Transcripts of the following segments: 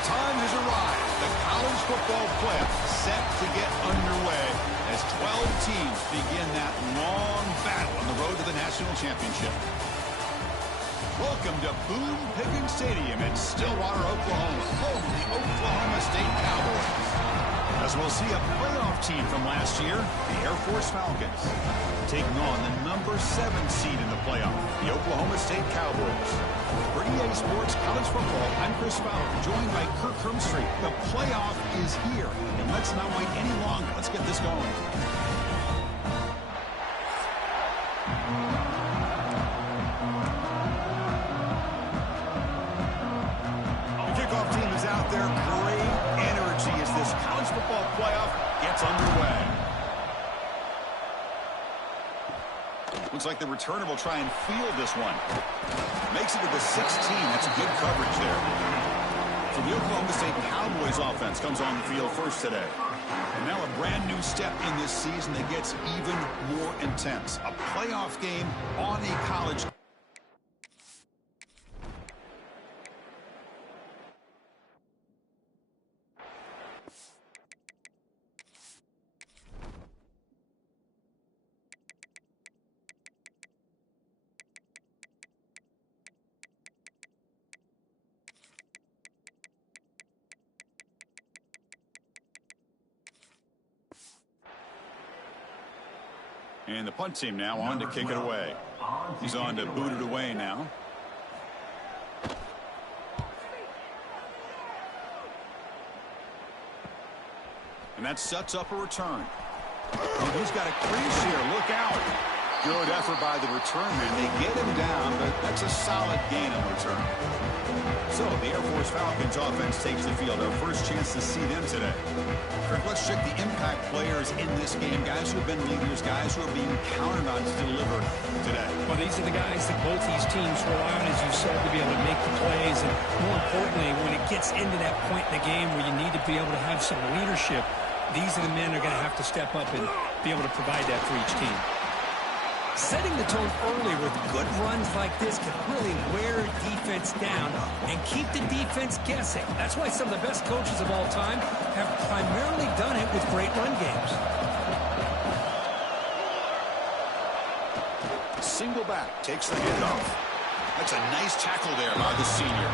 The time has arrived. The college football playoff set to get underway as 12 teams begin that long battle on the road to the national championship. Welcome to Boone Pickens Stadium in Stillwater, Oklahoma, home of the Oklahoma State Cowboys. As we'll see a playoff team from last year, the Air Force Falcons, taking on the number 7 seed in the playoff, the Oklahoma State Cowboys. For EA Sports College Football, I'm Chris Fowler, joined by Kirk Hermstreet. The playoff is here, and let's not wait any longer. Let's get this going. Out there, great energy as this college football playoff gets underway. Looks like the returner will try and field this one. Makes it to the 16. That's good coverage there. So the Oklahoma State Cowboys offense comes on the field first today. And now a brand new step in this season that gets even more intense. A playoff game on a college. And the punt team now on to kick it away. He's on to boot it away now. And that sets up a return. And he's got a crease here. Look out. Good effort by the return man. They get him down, but that's a solid gain in return. So the Air Force Falcons offense takes the field. Our first chance to see them today. Kirk, let's check the impact players in this game. Guys who have been leaders, guys who are being counted on to deliver today. Well, these are the guys that both these teams rely on, as you said, to be able to make the plays. And more importantly, when it gets into that point in the game where you need to be able to have some leadership, these are the men that are going to have to step up and be able to provide that for each team. Setting the tone early with good runs like this can really wear defense down and keep the defense guessing. That's why some of the best coaches of all time have primarily done it with great run games. Single back takes the handoff. That's a nice tackle there by the senior.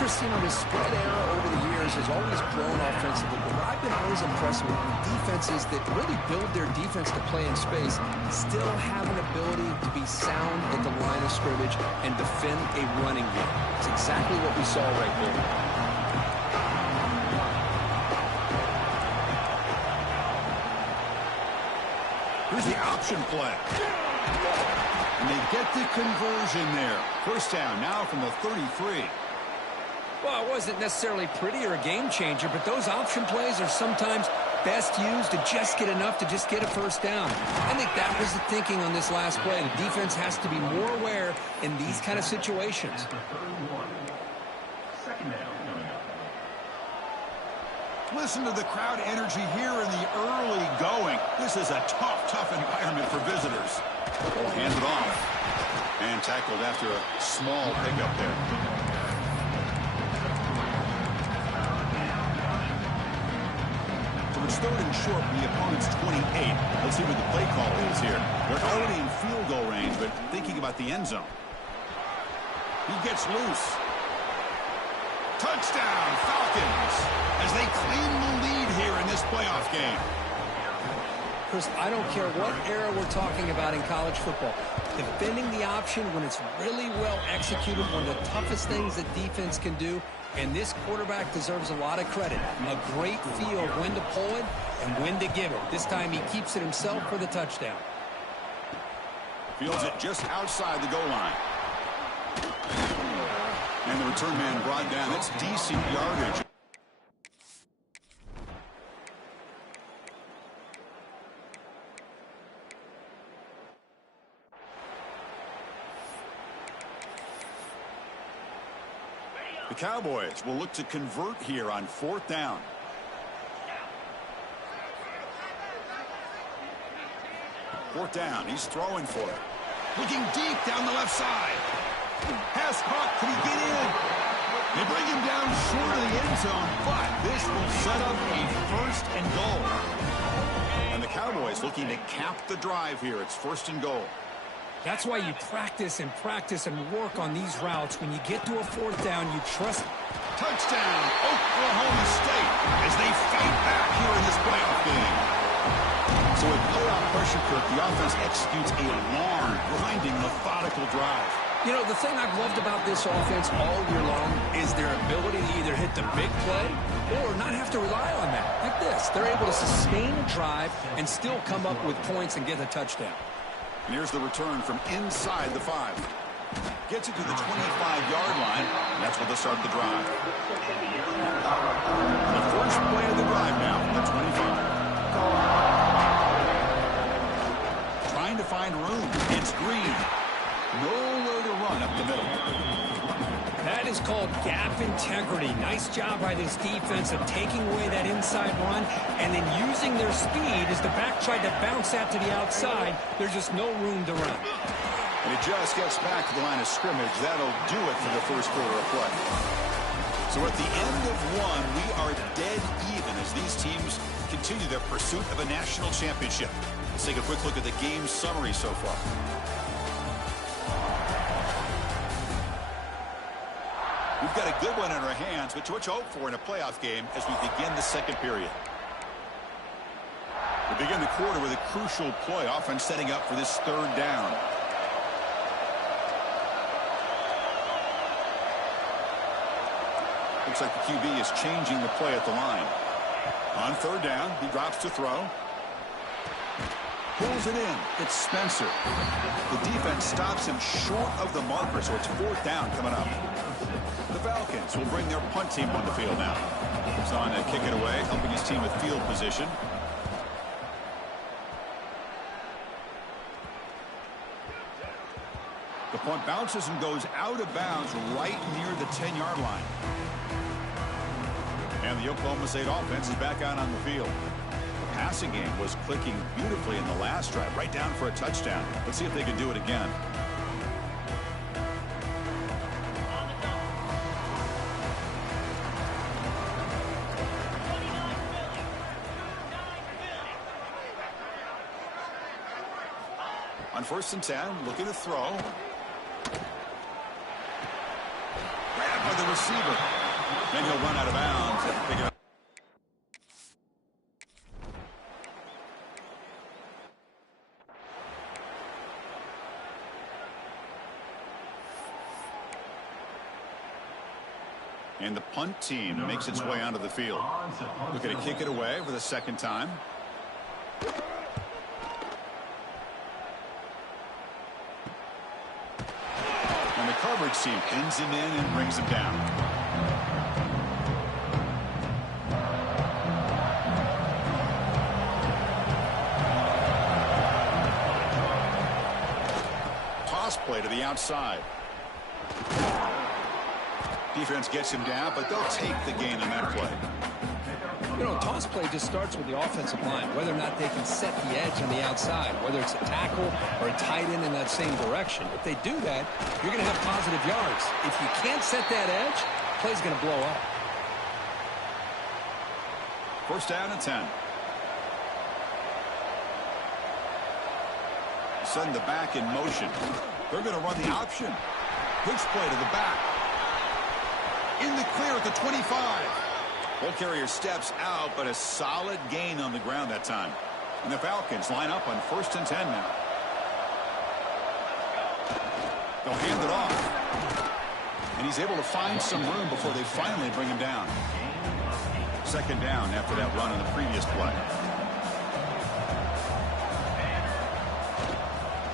Chris, you know, the spread era over the years has always grown offensively, but what I've been always impressed with defenses that really build their defense to play in space still have an ability to be sound at the line of scrimmage and defend a running game. It's exactly what we saw right there. Here's the option play. And they get the conversion there. First down now from the 33. Well, it wasn't necessarily pretty or a game changer, but those option plays are sometimes best used to just get enough to just get a first down. I think that was the thinking on this last play. The defense has to be more aware in these kind of situations. Listen to the crowd energy here in the early going. This is a tough environment for visitors. They'll hand it off. And tackled after a small pickup there. It's third and short from the opponent's 28. Let's see what the play call is here. They're already in field goal range, but thinking about the end zone. He gets loose. Touchdown, Falcons, as they claim the lead here in this playoff game. Chris, I don't care what era we're talking about in college football. Defending the option when it's really well executed, one of the toughest things that defense can do. And this quarterback deserves a lot of credit. A great feel of when to pull it and when to give it. This time he keeps it himself for the touchdown. Fields it just outside the goal line. And the return man brought down. That's decent yardage. The Cowboys will look to convert here on 4th down. Fourth down. He's throwing for it. Looking deep down the left side. Pass caught. Can he get in? They bring him down short of the end zone, but this will set up a 1st and goal. And the Cowboys looking to cap the drive here. It's 1st and goal. That's why you practice and work on these routes. When you get to a 4th down, you trust. Touchdown, Oklahoma State, as they fight back here in this playoff game. So with playoff pressure, Kirk, the offense executes a long, grinding, methodical drive. You know, the thing I've loved about this offense all year long is their ability to either hit the big play or not have to rely on that. Like this, they're able to sustain a drive and still come up with points and get a touchdown. And here's the return from inside the 5. Gets it to the 25-yard line, and that's where they'll start the drive. The first play of the drive now from the 25. Trying to find room. It's Green. Nowhere to run up the middle. That is called gap integrity. Nice job by this defense of taking away that inside run and then using their speed as the back tried to bounce that to the outside. There's just no room to run. And it just gets back to the line of scrimmage. That'll do it for the first quarter of play. So at the end of 1, we are dead even as these teams continue their pursuit of a national championship. Let's take a quick look at the game summary so far. We've got a good one in our hands, but what you hope for in a playoff game as we begin the 2nd period. We begin the quarter with a crucial play, offense setting up for this 3rd down. Looks like the QB is changing the play at the line. On 3rd down, he drops to throw. Pulls it in. It's Spencer. The defense stops him short of the marker, so it's 4th down coming up. The Falcons will bring their punt team on the field now. He's on to kick it away, helping his team with field position. The punt bounces and goes out of bounds right near the 10-yard line. And the Oklahoma State offense is back out on the field. The passing game was clicking beautifully in the last drive, right down for a touchdown. Let's see if they can do it again. On 1st and 10, looking to throw. Grabbed by the receiver. Then he'll run out of bounds and pick it up. And the punt team makes its way onto the field. Looking to kick it away for the 2nd time. And the coverage team pins him in and brings him down. Toss play to the outside. Defense gets him down, but they'll take the gain on that play. You know, toss play just starts with the offensive line, whether or not they can set the edge on the outside, whether it's a tackle or a tight end in that same direction. If they do that, you're going to have positive yards. If you can't set that edge, play's going to blow up. 1st down and 10. Send the back in motion. They're going to run the option. Pitch play to the back. In the clear at the 25. Ball carrier steps out, but a solid gain on the ground that time. And the Falcons line up on 1st and 10 now. They'll hand it off. And he's able to find some room before they finally bring him down. 2nd down after that run in the previous play.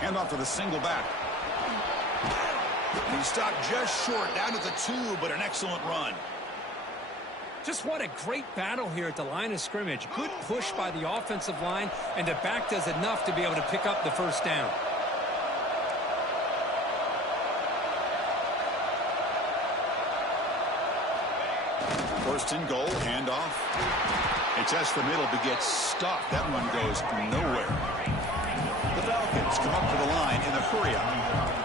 Hand off to the single back. And he stopped just short, down to the 2, but an excellent run. Just what a great battle here at the line of scrimmage. Good push by the offensive line, and the back does enough to be able to pick up the 1st down. First and goal, handoff. It tests the middle, but gets stuffed. That one goes nowhere. The Falcons come up to the line in a hurry-up.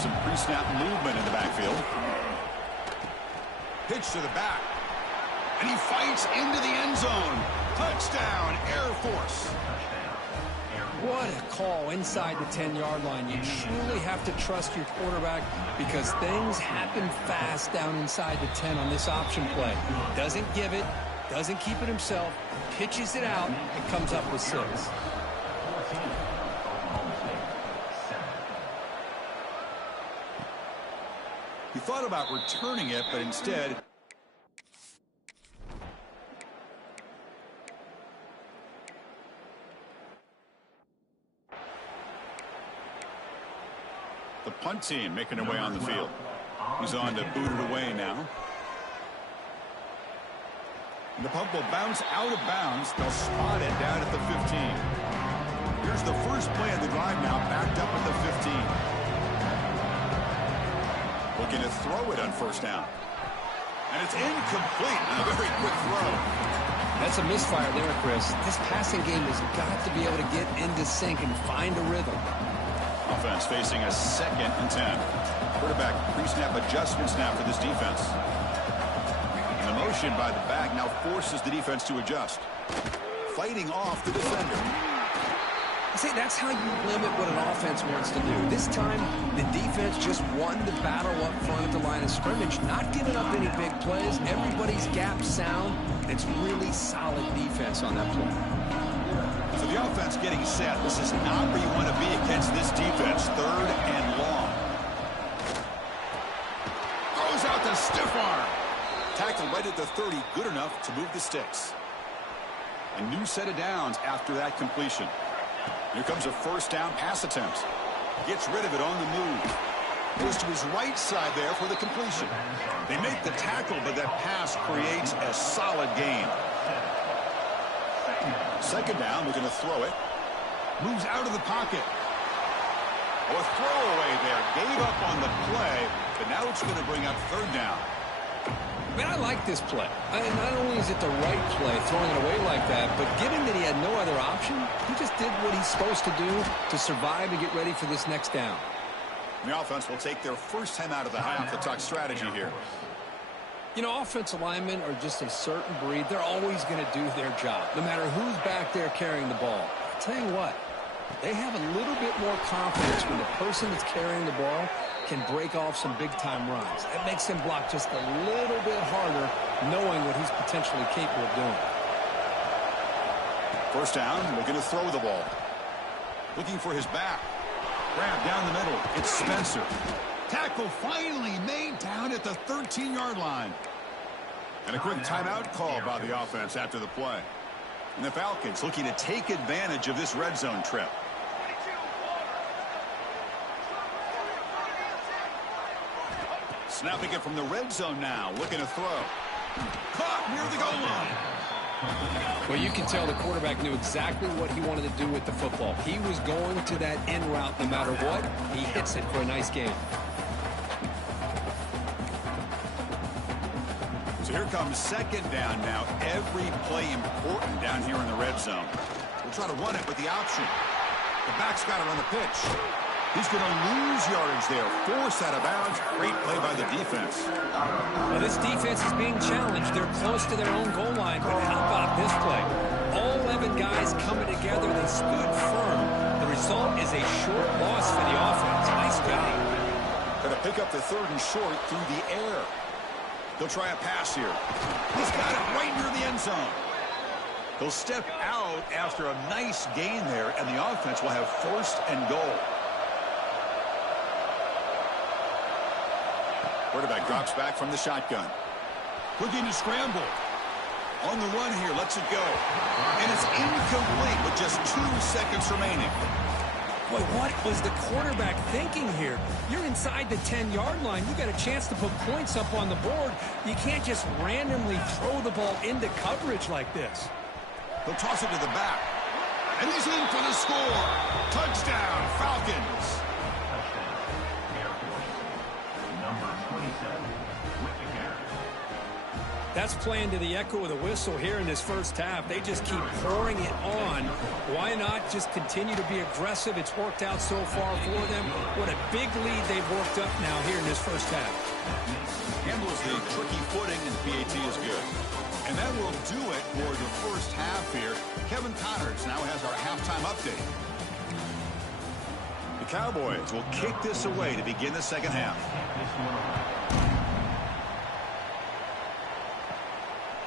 some pre-snap movement in the backfield. Pitch to the back. And he fights into the end zone. Touchdown, Air Force. What a call inside the 10-yard line. You truly have to trust your quarterback because things happen fast down inside the 10 on this option play. Doesn't give it, doesn't keep it himself, pitches it out, and comes up with 6. He thought about returning it, but instead... The punt team making their way on the field. He's on to boot it away now. And the punt will bounce out of bounds. They'll spot it down at the 15. Here's the first play of the drive now, backed up at the 15. Looking to throw it on first down. And it's incomplete. A very quick throw. That's a misfire there, Chris. This passing game has got to be able to get into sync and find a rhythm. Offense facing a 2nd and 10. Quarterback pre-snap adjustment snap for this defense. And the motion by the back now forces the defense to adjust. Fighting off the defender. See, that's how you limit what an offense wants to do. This time, the defense just won the battle up front at the line of scrimmage, not giving up any big plays. Everybody's gap sound. It's really solid defense on that play. So the offense getting set. This is not where you want to be against this defense. 3rd and long. Throws out the stiff arm. Tackle right at the 30. Good enough to move the sticks. A new set of downs after that completion. Here comes a first down pass attempt. Gets rid of it on the move. Goes to his right side there for the completion. They make the tackle, but that pass creates a solid gain. 2nd down, looking to throw it. Moves out of the pocket. Oh, a throwaway there. Gave up on the play, but now it's going to bring up 3rd down. Man, I like this play. Not only is it the right play, throwing it away like that, but given that he had no other option, he just did what he's supposed to do to survive and get ready for this next down. The offense will take their first time out of the half to talk strategy here. You know, offensive linemen are just a certain breed. They're always going to do their job, no matter who's back there carrying the ball. I'll tell you what, they have a little bit more confidence when the person that's carrying the ball can break off some big-time runs. That makes him block just a little bit harder, knowing what he's potentially capable of doing. First down, looking to throw the ball. Looking for his back. Grab down the middle. It's Spencer. Tackle finally made down at the 13-yard line. And a quick timeout call by the offense after the play. And the Falcons looking to take advantage of this red zone trip. Snapping it from the red zone now. Looking to throw. Caught near the goal line. Well, you can tell the quarterback knew exactly what he wanted to do with the football. He was going to that in route no matter what. He hits it for a nice gain. So here comes 2nd down now. Every play important down here in the red zone. We'll try to run it with the option. The back's got it on the pitch. He's going to lose yardage there. Force out of bounds. Great play by the defense. Well, this defense is being challenged. They're close to their own goal line. But how about this play? All 11 guys coming together. They stood firm. The result is a short loss for the offense. Nice job. Going to pick up the 3rd and short through the air. They'll try a pass here. He's got it right near the end zone. He'll step out after a nice gain there, and the offense will have 1st and goal. Quarterback drops back from the shotgun. Looking to scramble. On the run here, lets it go. And it's incomplete with just 2 seconds remaining. Boy, what was the quarterback thinking here? You're inside the 10-yard line. You got a chance to put points up on the board. You can't just randomly throw the ball into coverage like this. He'll toss it to the back. And he's in for the score. Touchdown, Falcons. That's playing to the echo of the whistle here in this first half. They just keep pouring it on. Why not just continue to be aggressive? It's worked out so far for them. What a big lead they've worked up now here in this first half. Handles the tricky footing, and the PAT is good. And that will do it for the first half here. Kevin Connors now has our halftime update. The Cowboys will kick this away to begin the second half.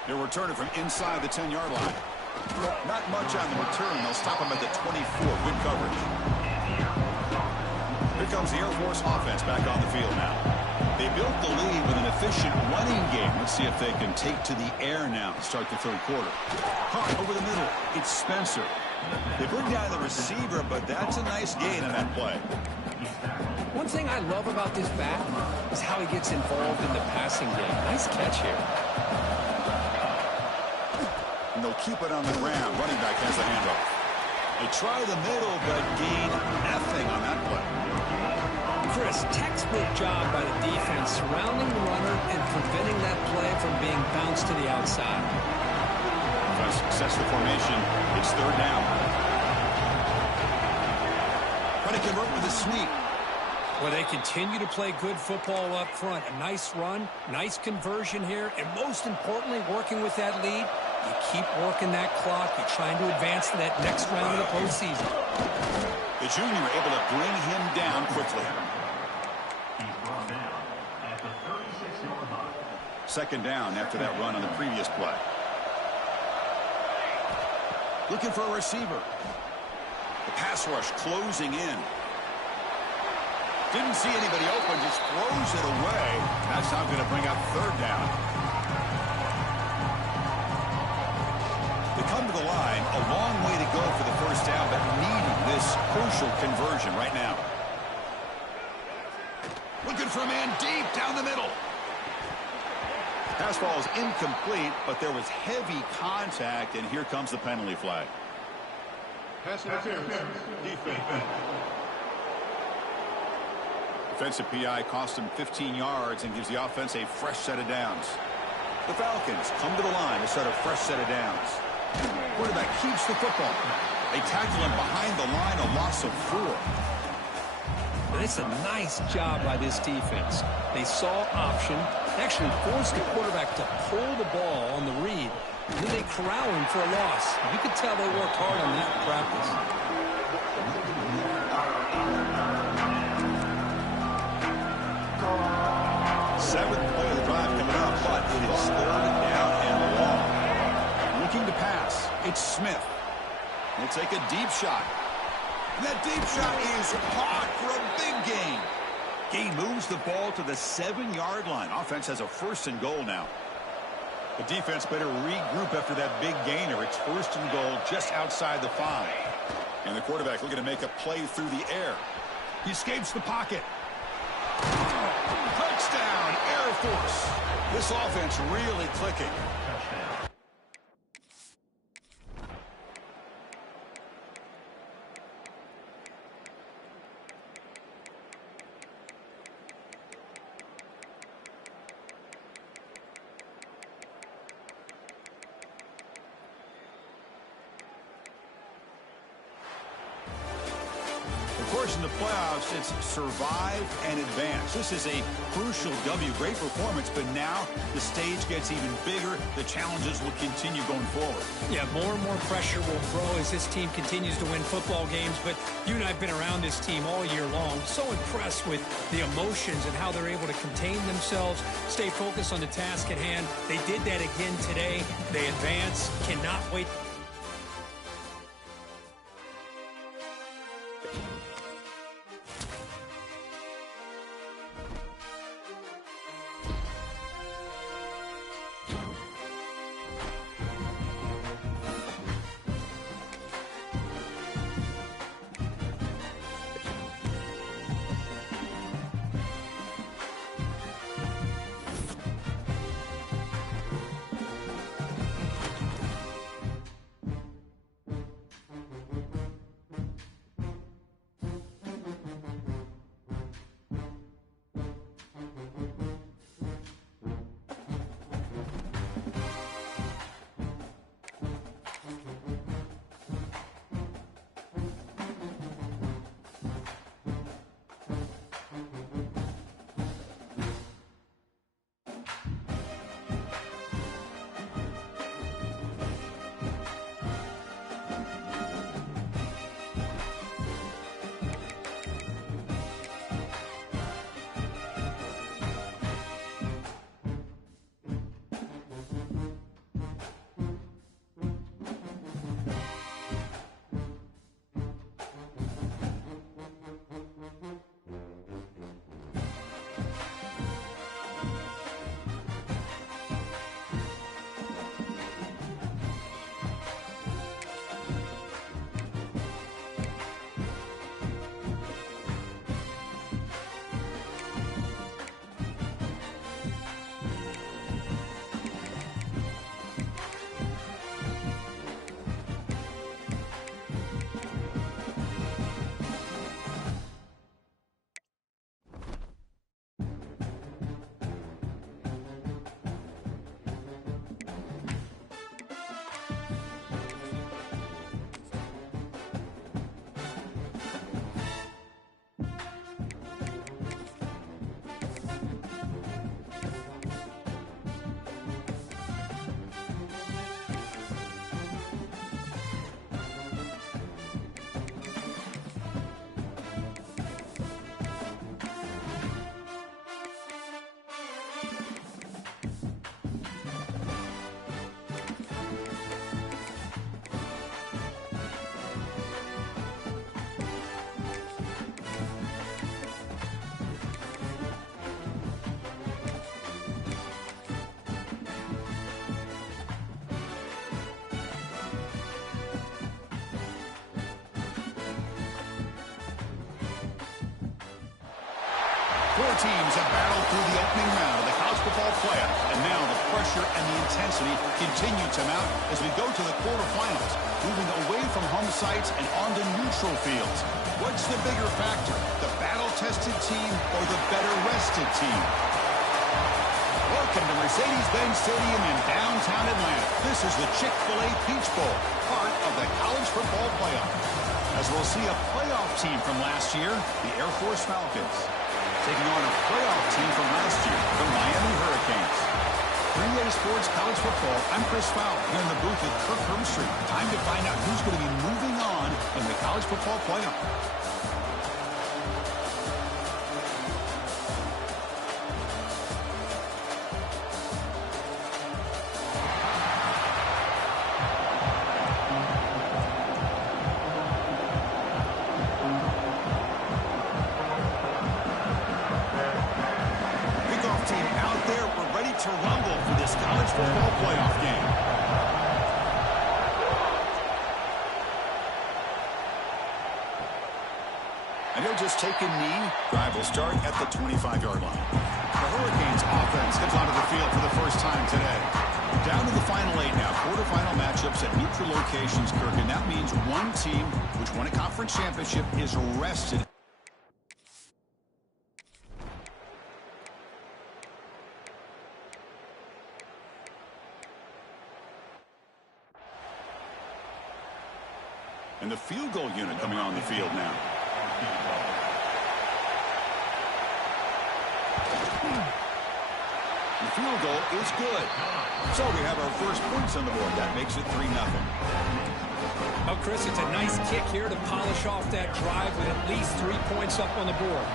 They'll return it from inside the 10-yard line. Not much on the return. They'll stop him at the 24. Good coverage. Here comes the Air Force offense back on the field now. They built the lead with an efficient running game. Let's see if they can take to the air now to start the third quarter. Caught over the middle. It's Spencer. They bring down the receiver, but that's a nice gain on that play. One thing I love about this back is how he gets involved in the passing game. Nice catch here. And they'll keep it on the ground. Running back has the handoff. They try the middle, but gain nothing on that play. Chris, textbook job by the defense surrounding the runner and preventing that play from being bounced to the outside. By successful formation, it's third down. Trying to convert with a sweep. Well, they continue to play good football up front. A nice run, nice conversion here, and most importantly, working with that lead, you keep working that clock. You're trying to advance to that next round of the postseason. The junior able to bring him down quickly. Second down after that run on the previous play. Looking for a receiver. The pass rush closing in. Didn't see anybody open, just throws it away. That's now going to bring up third down. They come to the line, a long way to go for the first down, but needing this crucial conversion right now. Looking for a man deep down the middle. Pass ball is incomplete, but there was heavy contact, and here comes the penalty flag. Pass interference. Defense. Defensive PI cost him 15 yards and gives the offense a fresh set of downs. The Falcons come to the line to set a fresh set of downs. Quarterback keeps the football. They tackle him behind the line, a loss of 4. And it's a nice job by this defense. They saw option, actually forced the quarterback to pull the ball on the read, and then they corral him for a loss. You could tell they worked hard on that in practice. Seventh play of the drive coming up, but it is third down and long. Looking to pass. It's Smith. He'll take a deep shot. And that deep shot is caught for a big gain. Gain moves the ball to the 7-yard line. Offense has a first and goal now. The defense better regroup after that big gainer. It's first and goal just outside the 5. And the quarterback looking to make a play through the air. He escapes the pocket. Touchdown, Air Force. This offense really clicking. Of course, in the playoffs, it's survive and advance. This is a crucial W. Great performance, but now the stage gets even bigger. The challenges will continue going forward. Yeah, more and more pressure will grow as this team continues to win football games. But you and I have been around this team all year long. So impressed with the emotions and how they're able to contain themselves, stay focused on the task at hand. They did that again today. They advance. Cannot wait. teams have battled through the opening round of the college football playoff, and now the pressure and the intensity continue to mount as we go to the quarterfinals, moving away from home sites and onto neutral fields. What's the bigger factor, the battle-tested team or the better-rested team? Welcome to Mercedes-Benz Stadium in downtown Atlanta. This is the Chick-fil-A Peach Bowl, part of the college football playoff. As we'll see a playoff team from last year, the Air Force Falcons, taking on a playoff team from last year, the Miami Hurricanes. 3A Sports College Football, I'm Chris Fowler, here in the booth with Kirk Herbstreit. Time to find out who's going to be moving on in the college football playoff. To rumble for this college football playoff game. And he'll just take a knee. Drive will start at the 25-yard line. The Hurricanes offense comes onto the field for the first time today. Down to the final 8 now. Quarterfinal matchups at neutral locations, Kirk. And that means one team which won a conference championship is rested. And the field goal unit coming on the field now. The field goal is good. So we have our first points on the board. That makes it 3-0. Oh, Chris, it's a nice kick here to polish off that drive with at least 3 points up on the board.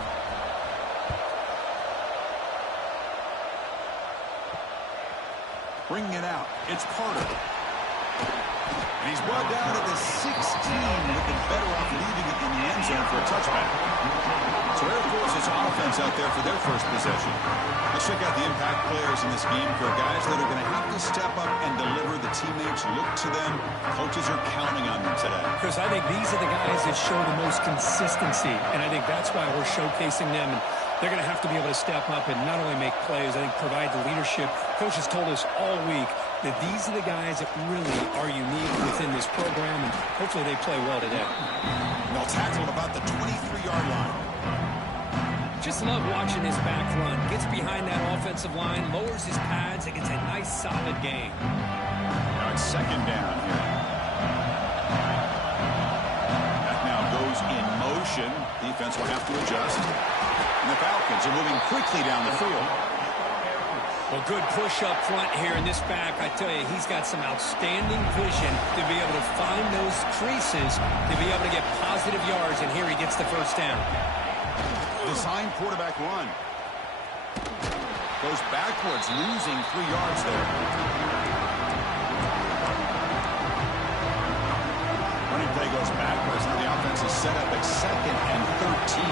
Bringing it out. It's Carter. And he's brought down at the 16, looking better off leaving it in the end zone for a touchback. So Air Force's offense out there for their first possession. Let's check out the impact players in this game, for guys that are going to have to step up and deliver. The teammates look to them. Coaches are counting on them today. Chris, I think these are the guys that show the most consistency, and I think that's why we're showcasing them. And they're going to have to be able to step up and not only make plays, I think provide the leadership. Coaches told us all week that these are the guys that really are unique within this program, and hopefully they play well today. And they'll tackle at about the 23-yard line. Just love watching this back run. Gets behind that offensive line, lowers his pads, and gets a nice solid gain. Now it's second down here. That now goes in motion. Defense will have to adjust. And the Falcons are moving quickly down the field. Well, good push up front here in this back. I tell you, he's got some outstanding vision to be able to find those creases, to be able to get positive yards, and here he gets the first down. Design quarterback run. Goes backwards, losing 3 yards there. Running play goes backwards. Now the offense is set up at 2nd and 13.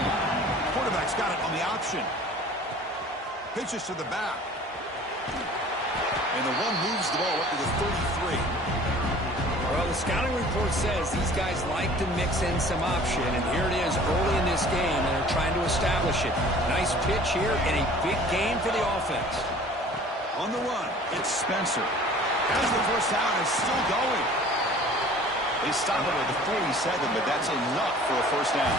Quarterback's got it on the option. Pitches to the back. And the one moves the ball up to the 33. Well, the scouting report says these guys like to mix in some option, and here it is early in this game, and they're trying to establish it. Nice pitch here and a big game for the offense. On the run, it's Spencer. Has the first down, is still going. They stop it at the 47, but that's enough for a first down.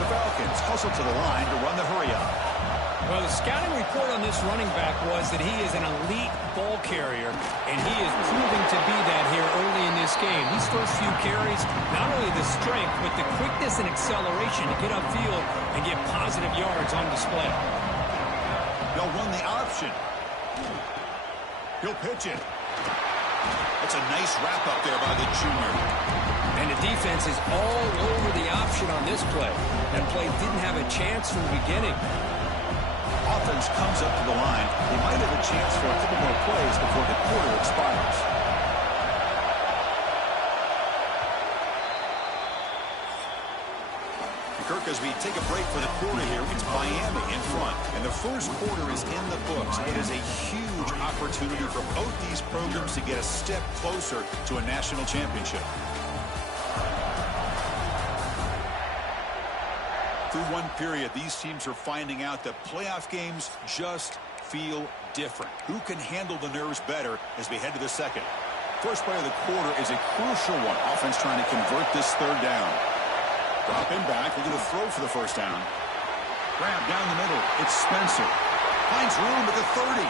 The Falcons hustle to the line to run the hurry-up. Well, the scouting report on this running back was that he is an elite ball carrier, and he is proving to be that here early in this game. These first few carries, not only the strength, but the quickness and acceleration to get upfield and get positive yards on display. They'll run the option. He'll pitch it. That's a nice wrap up there by the junior. And the defense is all over the option on this play. That play didn't have a chance from the beginning. Offense comes up to the line. They might have a chance for a couple more plays before the quarter expires. Kirk, as we take a break for the quarter here, it's Miami in front. And the first quarter is in the books. It is a huge opportunity for both these programs to get a step closer to a national championship. Through one period, these teams are finding out that playoff games just feel different. Who can handle the nerves better as we head to the second? First play of the quarter is a crucial one. Offense trying to convert this third down. Dropping back, looking to throw for the first down. Grab down the middle. It's Spencer. Finds room at the 30.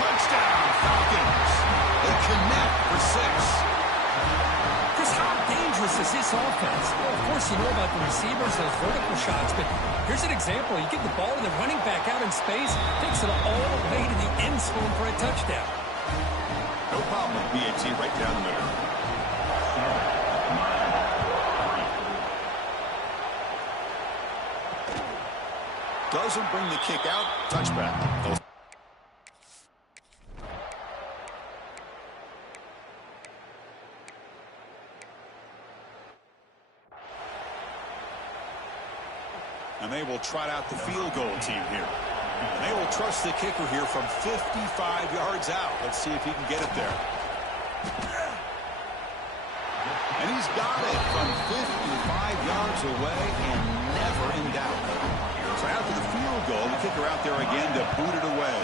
Touchdown, Falcons. They connect for 6. Chris, how dangerous is this offense? Well, of course, you know about the receivers, those vertical shots, but here's an example. You get the ball to the running back out in space, takes it all the way to the end zone for a touchdown. No problem with BAT right down the middle. Doesn't bring the kick out. Touchback. And they will trot out the field goal team here. And they will trust the kicker here from 55 yards out. Let's see if he can get it there. And he's got it from 55 yards away and never in doubt. So after the field goal, the kicker out there again to boot it away.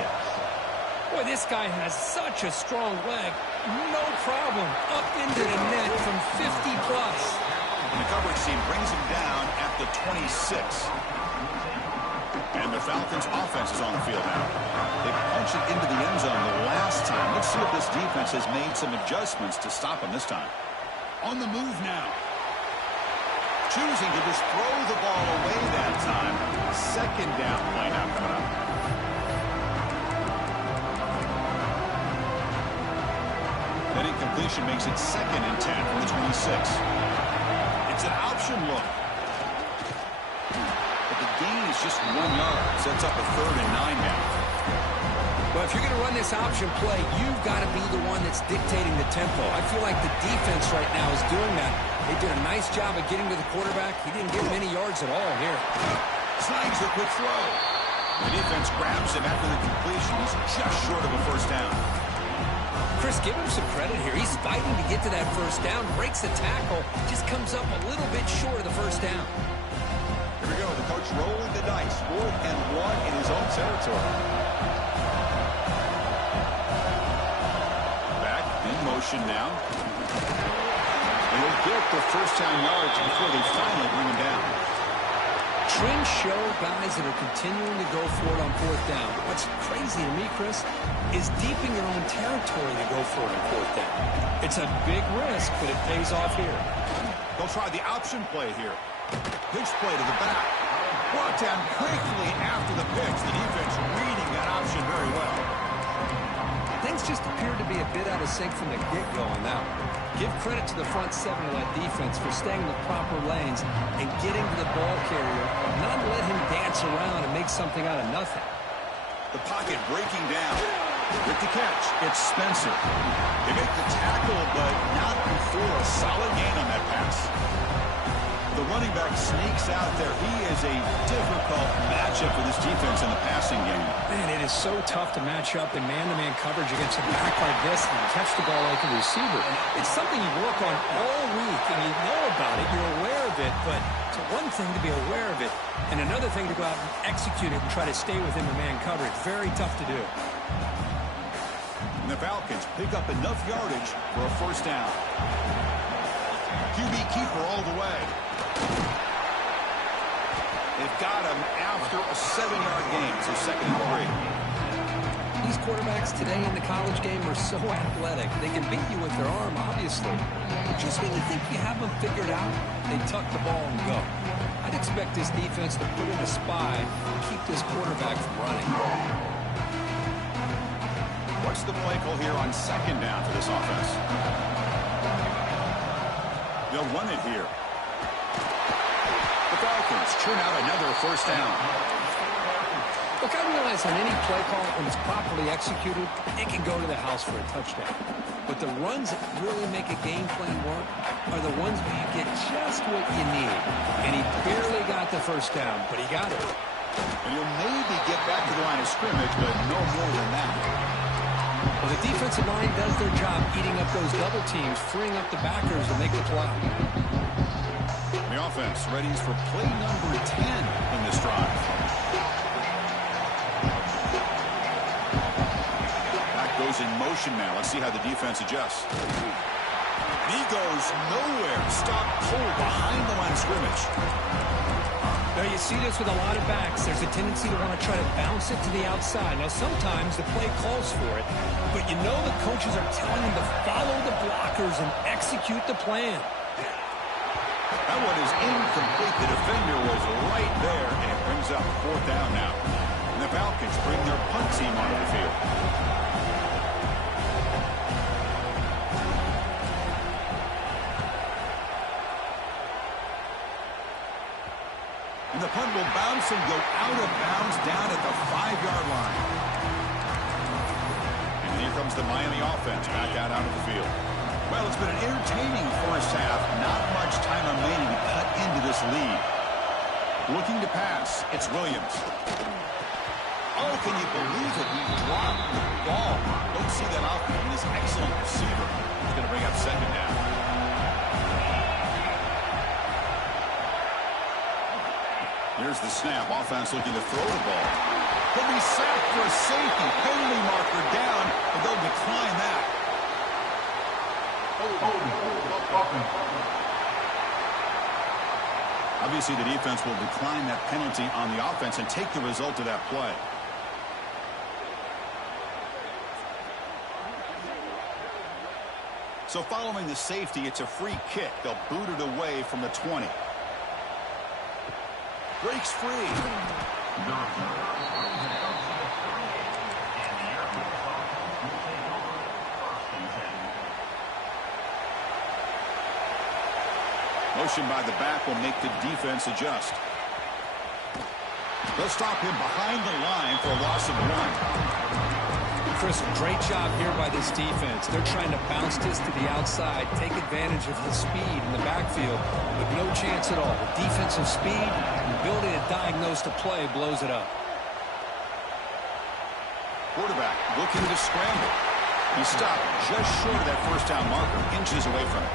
Boy, this guy has such a strong leg. No problem. Up into the net from 50-plus. And the coverage team brings him down at the 26. And the Falcons offense is on the field now. They punched it into the end zone the last time. Let's see if this defense has made some adjustments to stop him this time. On the move now. Choosing to just throw the ball away that time. Second down play now coming up. That incompletion makes it 2nd and 10 from the 26. It's an option look. But the gain is just 1 yard. Sets up a 3rd and 9 now. Well, if you're going to run this option play, you've got to be the one that's dictating the tempo. I feel like the defense right now is doing that. They did a nice job of getting to the quarterback. He didn't get many yards at all here. Snags the quick throw. The defense grabs him after the completion. He's just short of a first down. Chris, give him some credit here. He's fighting to get to that first down, breaks the tackle, just comes up a little bit short of the first down. Here we go. The coach rolling the dice. 4th and 1 in his own territory. Back in motion now. And he'll get the first down yards before they finally bring him down. Trends show guys that are continuing to go for it on 4th down. What's crazy to me, Chris, is deep in your own territory to go for it on 4th down. It's a big risk, but it pays off here. They'll try the option play here. Pitch play to the back. Brought down quickly after the pitch. The defense reading that option very well. Things just appeared to be a bit out of sync from the get-go on that one. Give credit to the front 7 of that defense for staying in the proper lanes and getting to the ball carrier, not let him dance around and make something out of nothing. The pocket breaking down. With the catch, it's Spencer. They make the tackle, but not before a solid gain on that pass. The running back sneaks out there. He is a difficult matchup for this defense in the passing game. Man, it is so tough to match up in man-to-man coverage against a back like this and catch the ball like a receiver. It's something you work on all week, and you know about it. You're aware of it, but it's one thing to be aware of it, and another thing to go out and execute it and try to stay within the man coverage. Very tough to do. And the Falcons pick up enough yardage for a first down. QB keeper all the way. They've got him after a 7-yard gain, so 2nd and 3. These quarterbacks today in the college game are so athletic. They can beat you with their arm, obviously. But just when you think you have them figured out, they tuck the ball and go. I'd expect this defense to put in a spy and keep this quarterback from running. What's the play call here on 2nd down for this offense? They'll run it here. The Falcons churn out another first down. Look, I realize on any play call, when it's properly executed, it can go to the house for a touchdown. But the runs that really make a game plan work are the ones where you get just what you need. And he barely got the first down, but he got it. And he'll maybe get back to the line of scrimmage, but no more than that. Well, the defensive line does their job eating up those double teams, freeing up the backers to make the play. They The offense readies for play number 10 in this drive. That goes in motion now. Let's see how the defense adjusts. And he goes nowhere. Stopped cold behind the line of scrimmage. Now, you see this with a lot of backs. There's a tendency to want to try to bounce it to the outside. Now, sometimes the play calls for it, but you know the coaches are telling them to follow the blockers and execute the plan. That one is incomplete. The defender was right there, and it brings up 4th down now. And the Falcons bring their punt team onto the field. And the punt will bounce and go out of bounds down at the 5-yard line. And here comes the Miami offense back out onto the field. Well, it's been an entertaining first half. Not much time remaining to cut into this lead. Looking to pass, it's Williams. Oh, can you believe it? He dropped the ball. Don't see that often in this excellent receiver. He's going to bring up 2nd down. Here's the snap. Offense looking to throw the ball. He'll be sacked for a safety. Penalty marker down, but they'll decline that. Obviously, the defense will decline that penalty on the offense and take the result of that play. So following the safety, it's a free kick. They'll boot it away from the 20. Breaks free. Motion by the back will make the defense adjust. They'll stop him behind the line for a loss of 1. Chris, great job here by this defense. They're trying to bounce this to the outside, take advantage of his speed in the backfield, but no chance at all. The defensive speed and ability to diagnose the play blows it up. Quarterback looking to scramble. He stopped just short of that 1st down marker, inches away from it.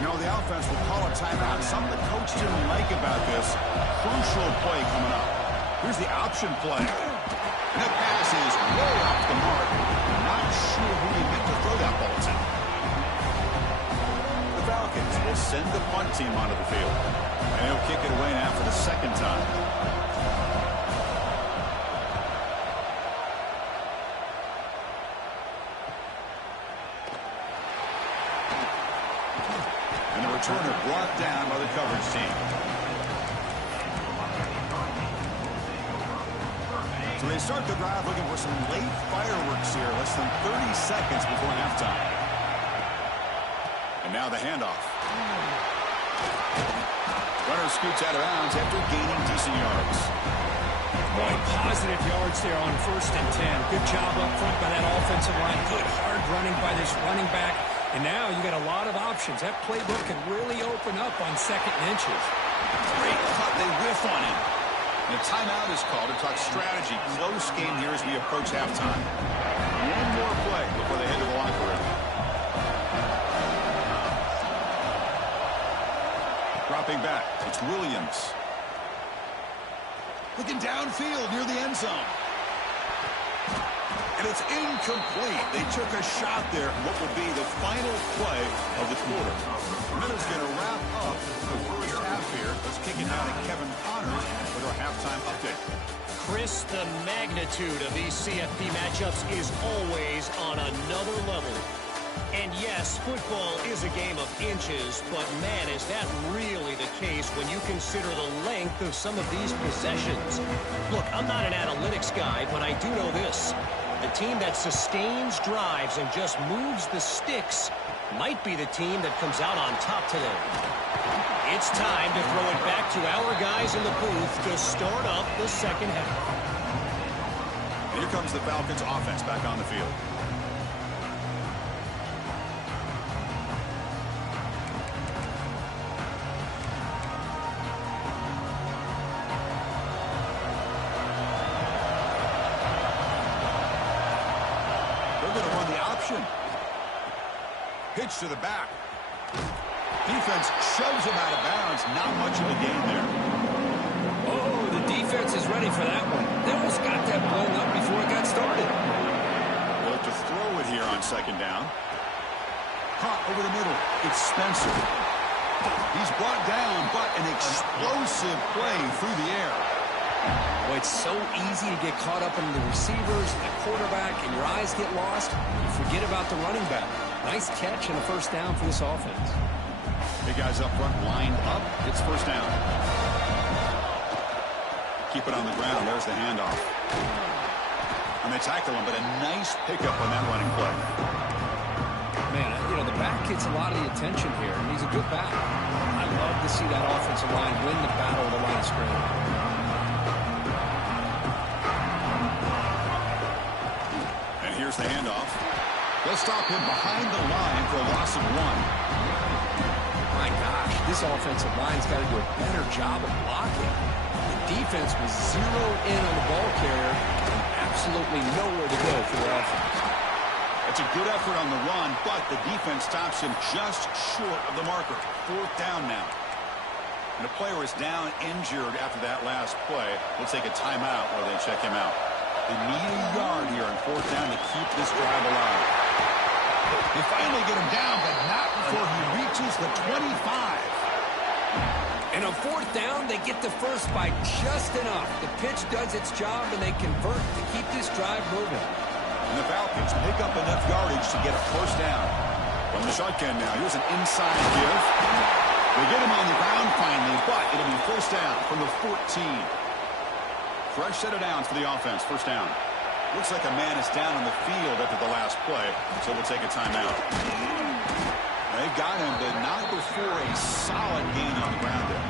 I know the offense will call a timeout. Something the coach didn't like about this. Crucial play coming up. Here's the option play. And that pass is way off the mark. Not sure who he meant to throw that ball to. The Falcons will send the punt team onto the field. And he'll kick it away now for the 2nd time. And the returner brought down by the coverage team. So they start the drive looking for some late fireworks here, less than 30 seconds before halftime. And now the handoff. Runner scoots out of bounds after gaining decent yards. Boy, positive yards there on 1st and 10. Good job up front by that offensive line. Good hard running by this running back. And now you got a lot of options. That playbook can really open up on 2nd and inches. Great cut. They whiff on him. And a timeout is called to talk strategy. Close game here as we approach halftime. One more play before they head to the locker room. Dropping back, it's Williams. Looking downfield near the end zone. And it's incomplete. They took a shot there. What would be the final play of the quarter. Minutes going to wrap up the first half here. Let's kick it out to Kevin Connors with our halftime update. Chris, the magnitude of these CFP matchups is always on another level. And yes, football is a game of inches, but man, is that really the case when you consider the length of some of these possessions. Look, I'm not an analytics guy, but I do know this. The team that sustains drives and just moves the sticks might be the team that comes out on top today. It's time to throw it back to our guys in the booth to start up the 2nd half. Here comes the Falcons offense back on the field. Pitch to the back. Defense shoves him out of bounds. Not much of a gain there. Oh, the defense is ready for that one. They almost got that blown up before it got started. They'll have to throw it here on second down. Caught over the middle. It's Spencer. He's brought down, but an explosive play through the air. Well, it's so easy to get caught up in the receivers, the quarterback, and your eyes get lost. You forget about the running back. Nice catch and a first down for this offense. Big guys up front lined up. It's first down. Keep it on the ground. There's the handoff. And they tackle him, but a nice pickup on that running play. Man, you know, the back gets a lot of the attention here, and he's a good back. I love to see that offensive line win the battle of the line of scrimmage. And here's the handoff. They'll stop him behind the line for a loss of 1. My gosh, this offensive line's got to do a better job of blocking. The defense was zeroed in on the ball carrier and absolutely nowhere to go for their offense. It's a good effort on the run, but the defense stops him just short of the marker. Fourth down now. And the player is down injured after that last play. They'll take a timeout while they check him out. They need a yard here on fourth down to keep this drive alive. They finally get him down, but not before he reaches the 25. And on fourth down, they get the first by just enough. The pitch does its job, and they convert to keep this drive moving. And the Falcons pick up enough yardage to get a first down. From the shotgun now, here's an inside give. They get him on the ground finally, but it'll be first down from the 14. Fresh set of downs for the offense, first down. Looks like a man is down on the field after the last play, so we'll take a timeout. They got him, but not before a solid gain on the ground there.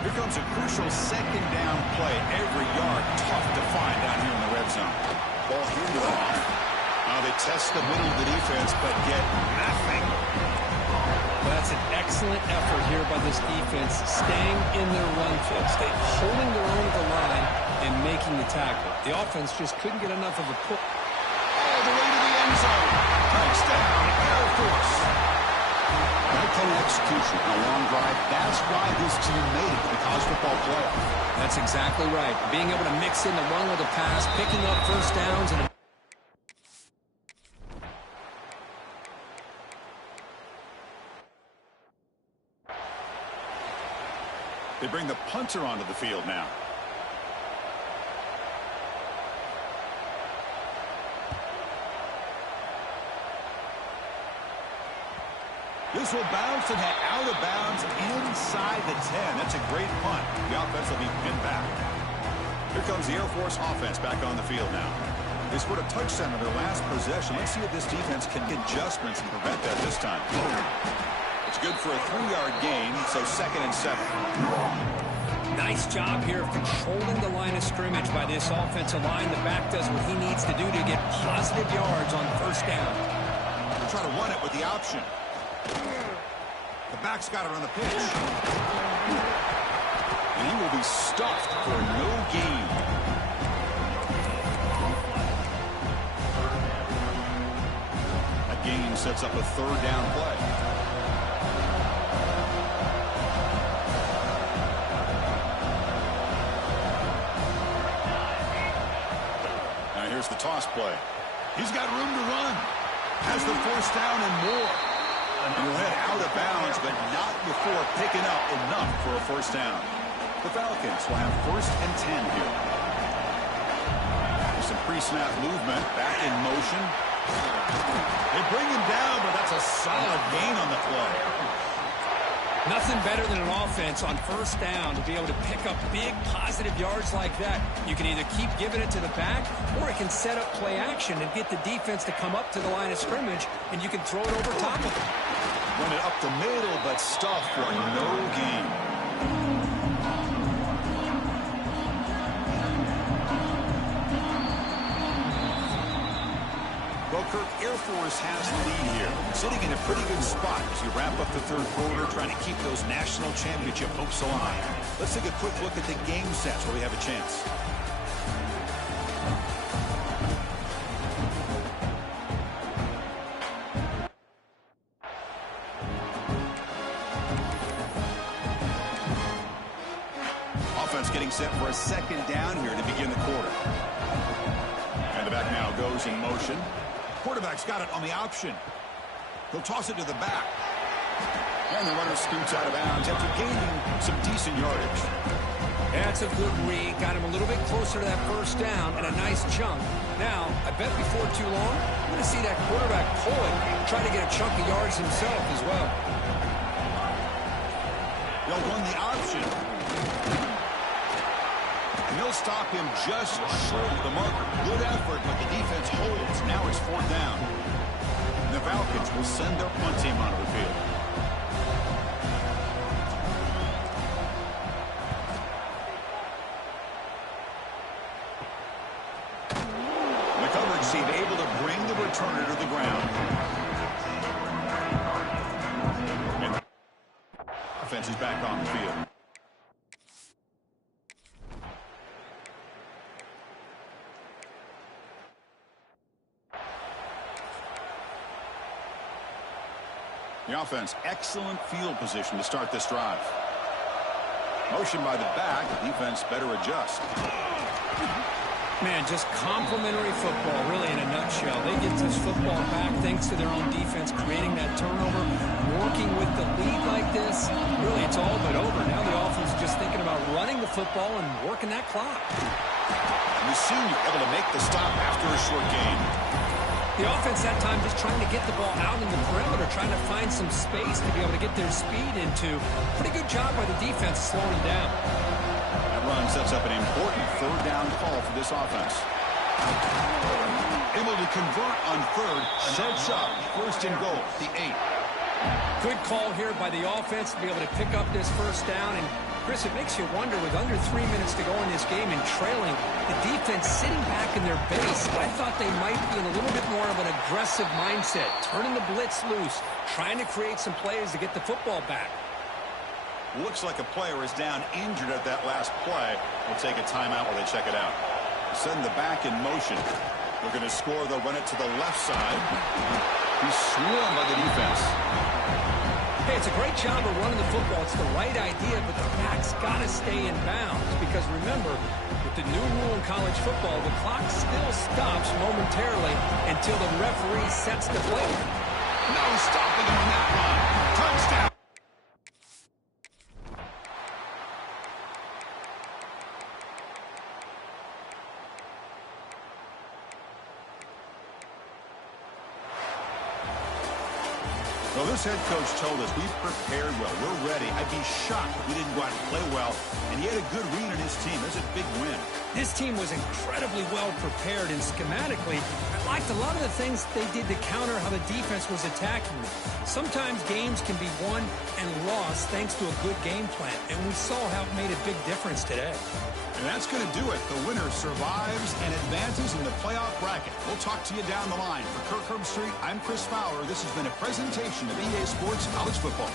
Here comes a crucial second down play. Every yard tough to find down here in the red zone. Ball handed off. Now they test the middle of the defense, but get nothing. Well, that's an excellent effort here by this defense, staying in their run fit, holding their own at the line and making the tackle. The offense just couldn't get enough of a push. All the way to the end zone. Touchdown, Air Force. That kind of execution on a long drive, that's why this team made it to the college football playoff. That's exactly right. Being able to mix in the run with the pass, picking up first downs, and they bring the punter onto the field now. This will bounce and head out of bounds inside the 10. That's a great punt. The offense will be pinned back. Here comes the Air Force offense back on the field now. They scored a touchdown on their last possession. Let's see if this defense can get adjustments and prevent that this time. It's good for a 3-yard gain, so 2nd and 7. Nice job here of controlling the line of scrimmage by this offensive line. The back does what he needs to do to get positive yards on first down. They'll try to run it with the option. The back's got it on the pitch. And he will be stuffed for no gain. That gain sets up a 3rd down play. Now here's the toss play. He's got room to run. Has the first down and more. And he'll head out of bounds, but not before picking up enough for a first down. The Falcons will have 1st and 10 here. There's some pre-snap movement, back in motion. They bring him down, but that's a solid gain on the play. Nothing better than an offense on first down to be able to pick up big positive yards like that. You can either keep giving it to the back, or it can set up play action and get the defense to come up to the line of scrimmage, and you can throw it over top of them. Run it up the middle, but stuff for no gain. Well, Kirk, Air Force has the lead here, sitting in a pretty good spot as you wrap up the 3rd quarter, trying to keep those national championship hopes alive. Let's take a quick look at the game sets where we have a chance. offense getting set for a second down here to begin the quarter. And the back now goes in motion. Quarterback's got it on the option. He'll toss it to the back. And the runner scoots out of bounds after gaining some decent yardage. That's a good read. Got him a little bit closer to that first down and a nice chunk. Now, I bet before too long, I'm going to see that quarterback pull it, try to get a chunk of yards himself as well. They'll run the option. And they'll stop him just short of the marker. Good effort, but the defense holds. Now it's 4th down. And the Falcons will send their punt team onto the field. The coverage team able to bring the returner to the ground. And the offense is back on the field. The offense, excellent field position to start this drive. Motion by the back. The defense better adjust. Man, just complimentary football, really, in a nutshell. They get this football back thanks to their own defense, creating that turnover, working with the lead like this. Really, it's all but over. Now the offense is just thinking about running the football and working that clock. The senior able to make the stop after a short gain. The offense that time just trying to get the ball out in the perimeter, trying to find some space to be able to get their speed into. Pretty good job by the defense slowing down. That run sets up an important 3rd down call for this offense. Able to convert on 3rd, sets up 1st and goal, the 8. Good call here by the offense to be able to pick up this 1st down. And Chris, it makes you wonder, with under 3 minutes to go in this game and trailing, the defense sitting back in their base. I thought they might be in a little bit more of an aggressive mindset, turning the blitz loose, trying to create some plays to get the football back. Looks like a player is down injured at that last play. We'll take a timeout while they check it out. Send the back in motion. They're going to score. They'll run it to the left side. He's swarmed by the defense. Hey, it's a great job of running the football. It's the right idea, but the back's got to stay in bounds. Because remember, with the new rule in college football, the clock still stops momentarily until the referee sets the play. No stopping him on that run. Touchdown. Well, this head coach told us we've prepared well. We're ready. I'd be shocked if we didn't go out and play well. And he had a good read on his team. That's a big win. This team was incredibly well prepared, and schematically, I liked a lot of the things they did to counter how the defense was attacking them. Sometimes games can be won and lost thanks to a good game plan, and we saw how it made a big difference today. And that's going to do it. The winner survives and advances in the playoff bracket. We'll talk to you down the line. For Kirk Herbstreit, I'm Chris Fowler. This has been a presentation of EA Sports College Football.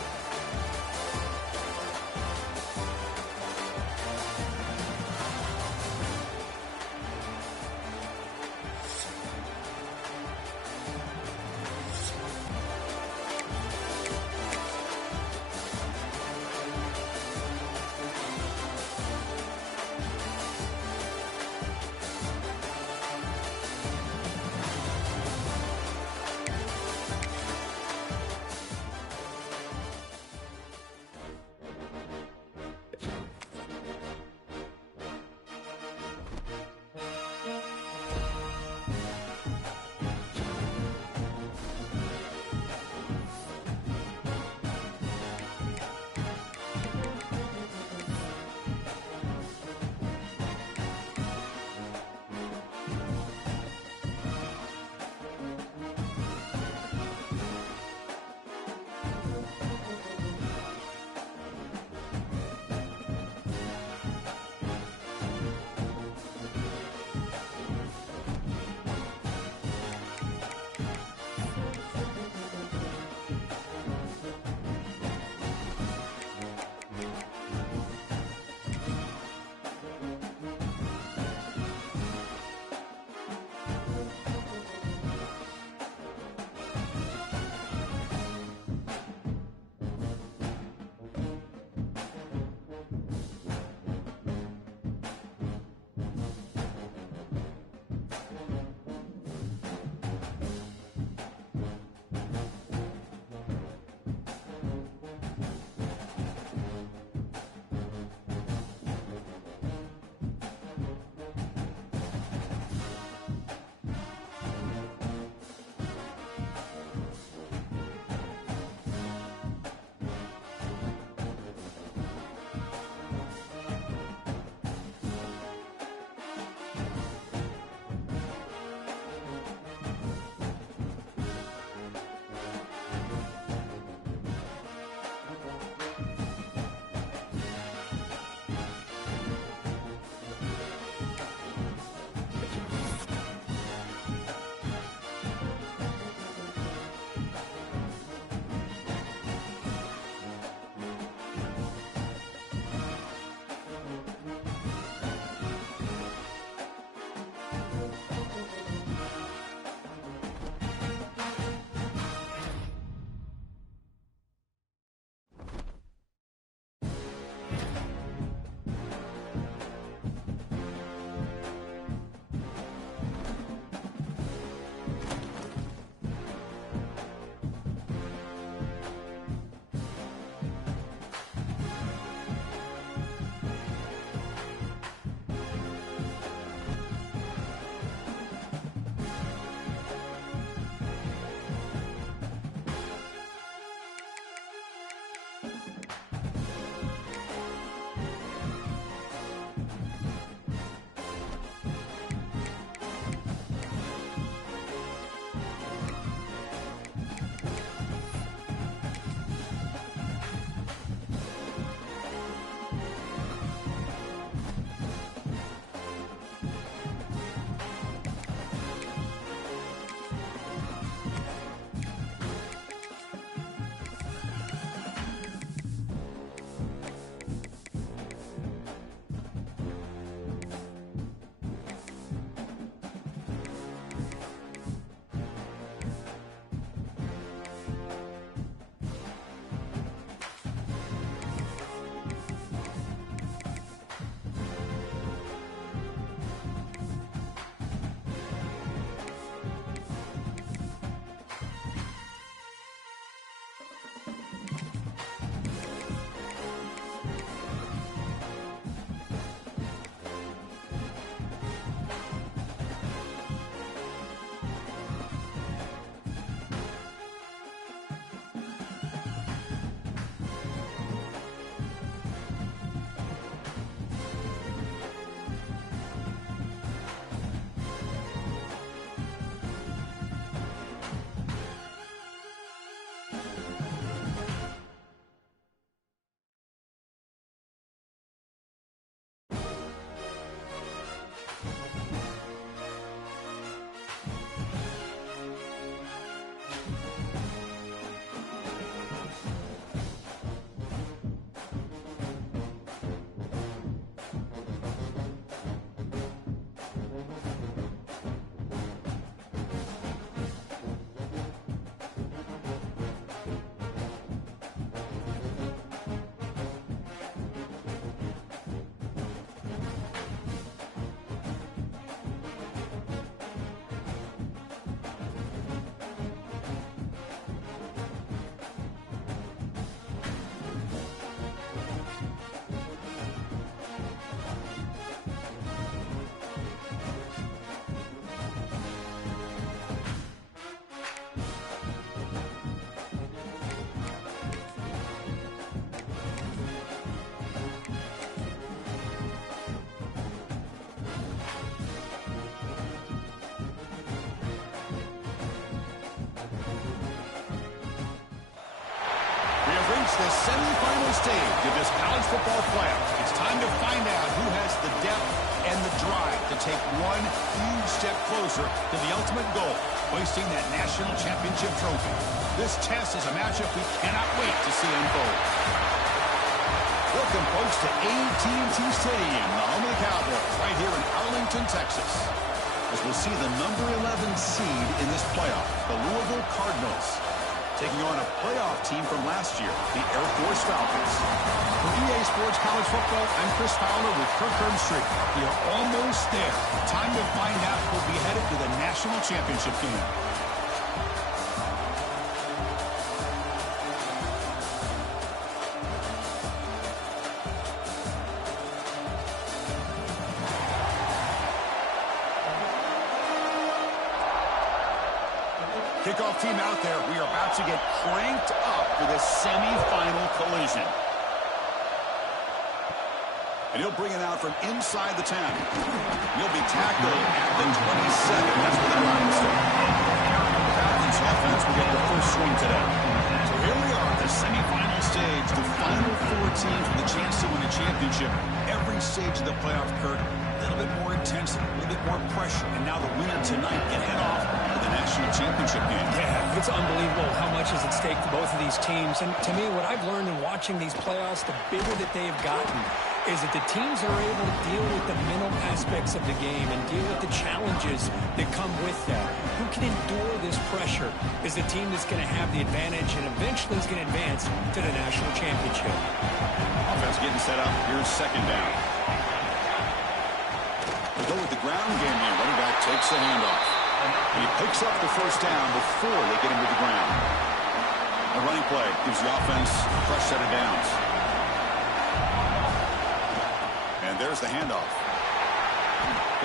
We've reached the semifinal stage of this college football playoff. It's time to find out who has the depth and the drive to take one huge step closer to the ultimate goal, hoisting that national championship trophy. This test is a matchup we cannot wait to see unfold. Welcome, folks, to AT&T Stadium, the home of the Cowboys, right here in Arlington, Texas. As we'll see the number 11 seed in this playoff, the Louisville Cardinals, taking on a playoff team from last year, the Air Force Falcons. For EA Sports College Football, I'm Chris Fowler with Kirk Herbstreit. We are almost there. Time to find out who'll be headed to the national championship game. Kickoff team out there. We are about to get cranked up for this semifinal collision. And he'll bring it out from inside the 10. He'll be tackled at the 27. That's where the line starts. The Falcons offense will get the first swing today. So here we are at the semifinal stage. The final four teams with a chance to win a championship. Every stage of the playoff, Kurt, a little bit more intensity, a little bit more pressure. And now the winner tonight can head off to the national championship game. Yeah, it's unbelievable how much is at stake for both of these teams. And to me, what I've learned in watching these playoffs, the bigger that they have gotten, is that the teams are able to deal with the mental aspects of the game and deal with the challenges that come with that. Who can endure this pressure is the team that's going to have the advantage and eventually is going to advance to the national championship. Offense getting set up. Here's second down. They go with the ground game here. Running back takes the handoff. And he picks up the first down before they get him to the ground. A running play gives the offense a fresh set of downs. And there's the handoff.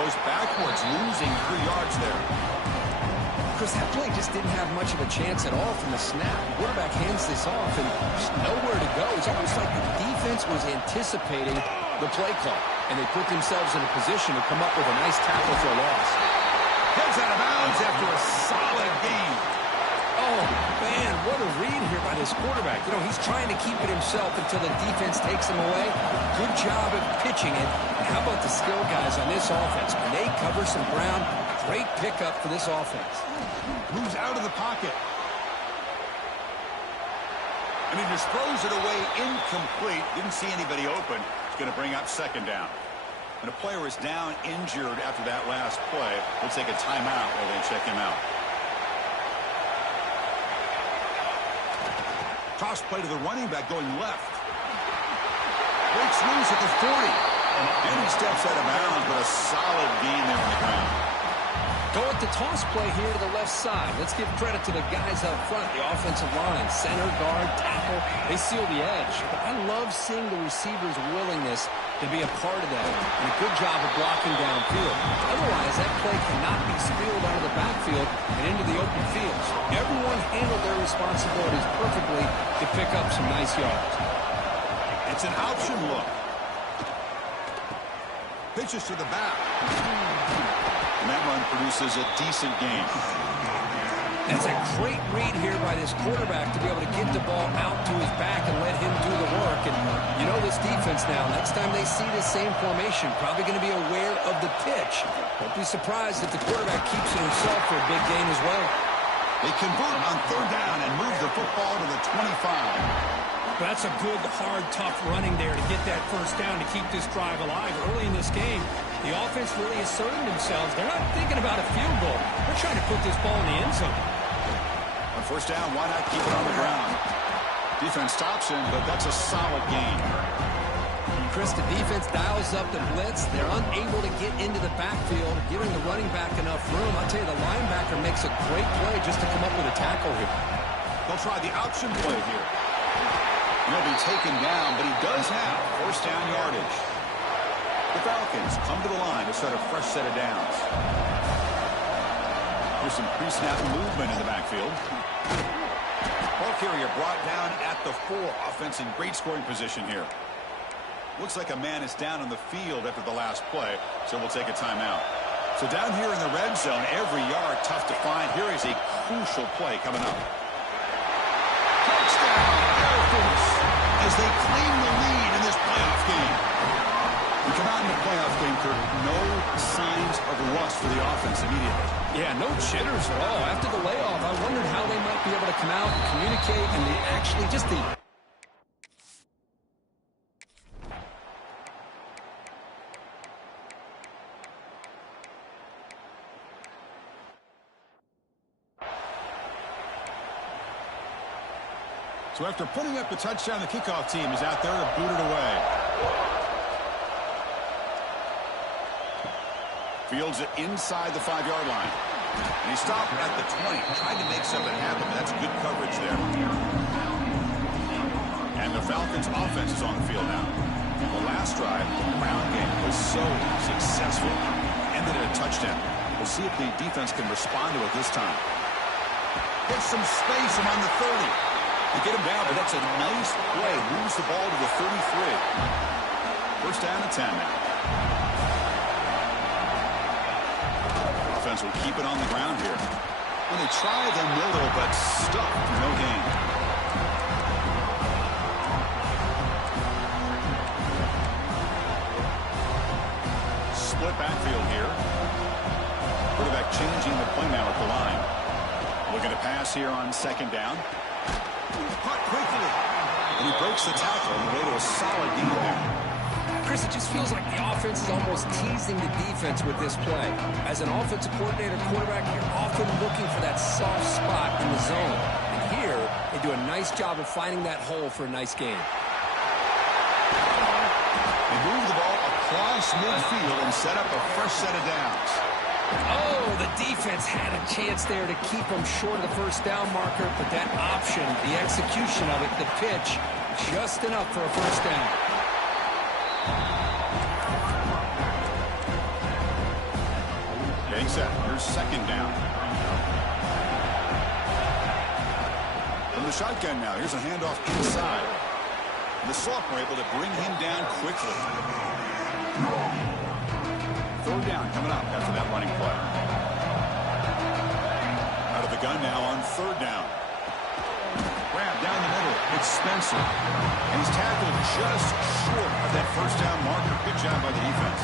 Goes backwards, losing 3 yards there. Chris, that play just didn't have much of a chance at all from the snap. The quarterback hands this off and just nowhere to go. It's almost like the defense was anticipating the play call, and they put themselves in a position to come up with a nice tackle for a loss. Heads out of bounds after a solid gain. Oh, man, what a read here by this quarterback. You know, he's trying to keep it himself until the defense takes him away. Good job of pitching it. And how about the skill guys on this offense? When they cover some ground, great pickup for this offense. Moves out of the pocket. And he just throws it away incomplete. Didn't see anybody open. It's going to bring up second down. And a player is down injured after that last play. We'll take a timeout while they check him out. Toss play to the running back going left. Breaks loose at the 40. And he steps out of bounds, but a solid gain there on the ground. Go with the toss play here to the left side. Let's give credit to the guys up front, the offensive line, center, guard, tackle. They seal the edge. But I love seeing the receiver's willingness to be a part of that and a good job of blocking downfield. Otherwise, that play cannot be spilled out of the backfield and into the open field. So everyone handled their responsibilities perfectly to pick up some nice yards. It's an option look. Pitches to the back. And that run produces a decent gain. That's a great read here by this quarterback to be able to get the ball out to his back and let him do the work. And you know this defense now, next time they see the same formation, probably going to be aware of the pitch. Don't be surprised if the quarterback keeps it himself for a big gain as well. They convert on third down and move the football to the 25. That's a good, hard, tough running there to get that first down to keep this drive alive. Early in this game, the offense really asserted themselves. They're not thinking about a field goal. They're trying to put this ball in the end zone. On first down, why not keep it on the ground? Defense stops him, but that's a solid gain. Chris, the defense dials up the blitz. They're unable to get into the backfield, giving the running back enough room. I'll tell you, the linebacker makes a great play just to come up with a tackle here. They'll try the option play here. He'll be taken down, but he does have first down yardage. The Falcons come to the line to start a fresh set of downs. There's some pre-snap movement in the backfield. Ball carrier brought down at the 4. Offense in great scoring position here. Looks like a man is down on the field after the last play, so we'll take a timeout. So down here in the red zone, every yard tough to find. Here is a crucial play coming up. Touchdown! Air Kirk, no signs of rust for the offense immediately. Yeah, no jitters at all. After the layoff, I wondered how they might be able to come out and communicate, and they actually just the... So after putting up a touchdown, the kickoff team is out there to boot it away. Fields it inside the 5-yard line. And he stopped at the 20, trying to make something happen. That's good coverage there. And the Falcons' offense is on the field now. The last drive, the ground game was so successful. Ended in a touchdown. We'll see if the defense can respond to it this time. Get some space around the 30. They get him down, but that's a nice play. Moves the ball to the 33. First down and 10 now. Offense will keep it on the ground here. When they try the middle, but stuck. No gain. Split backfield here. Quarterback changing the play now at the line. Looking to pass here on second down. Caught quickly. And he breaks the tackle on the way to a solid gain there. Chris, it just feels like the offense is almost teasing the defense with this play. As an offensive coordinator quarterback, you're often looking for that soft spot in the zone. And here, they do a nice job of finding that hole for a nice gain. They move the ball across midfield and set up a fresh set of downs. Oh, the defense had a chance there to keep them short of the first down marker, but that option, the execution of it, the pitch, just enough for a first down. Getting set. Here's second down. From the shotgun now, here's a handoff inside. The sophomore able to bring him down quickly. Third down coming up after that running play. Out of the gun now on third down. Grab down the middle. It's Spencer. And he's tackled just short of that first down marker. Good job by the defense.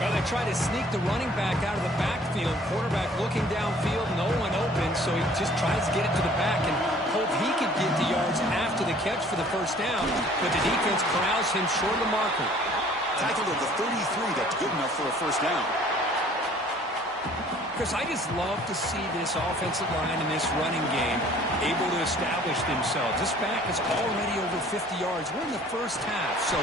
Well, they try to sneak the running back out of the backfield. Quarterback looking downfield, no one open, so he just tries to get it to the back and hope he could get the yards after the catch for the first down. But the defense corrals him short of the marker. Tackled at the 33. That's good enough for a first down. Chris, I just love to see this offensive line and this running game able to establish themselves. This back is already over 50 yards. We're in the first half, so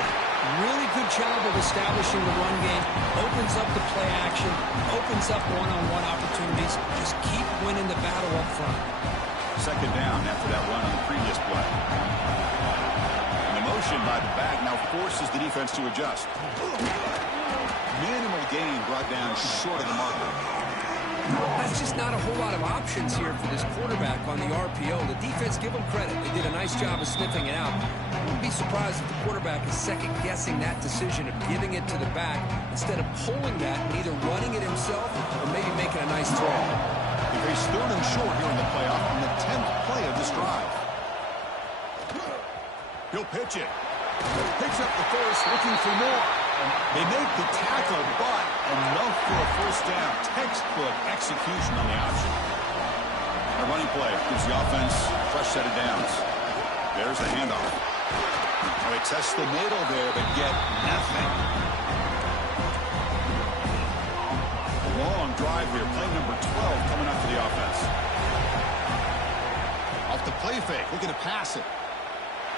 really good job of establishing the run game. Opens up the play action, opens up one-on-one opportunities. Just keep winning the battle up front. Second down after that run on the previous play. And the motion by the back now forces the defense to adjust. Minimal gain brought down short of the marker. That's just not a whole lot of options here for this quarterback on the RPO. The defense, give them credit. They did a nice job of sniffing it out. I wouldn't be surprised if the quarterback is second-guessing that decision of giving it to the back instead of pulling that and either running it himself or maybe making a nice throw. He faced third and short here in the playoff on the 10th play of this drive. He'll pitch it. Picks up the first, looking for more. They make the tackle, but enough for a first down. Textbook execution on the option. A running play gives the offense a fresh set of downs. There's the handoff. Now they test the middle there, but get nothing. A long drive here. Play number 12 coming up for the offense. Off the play fake, looking to pass it.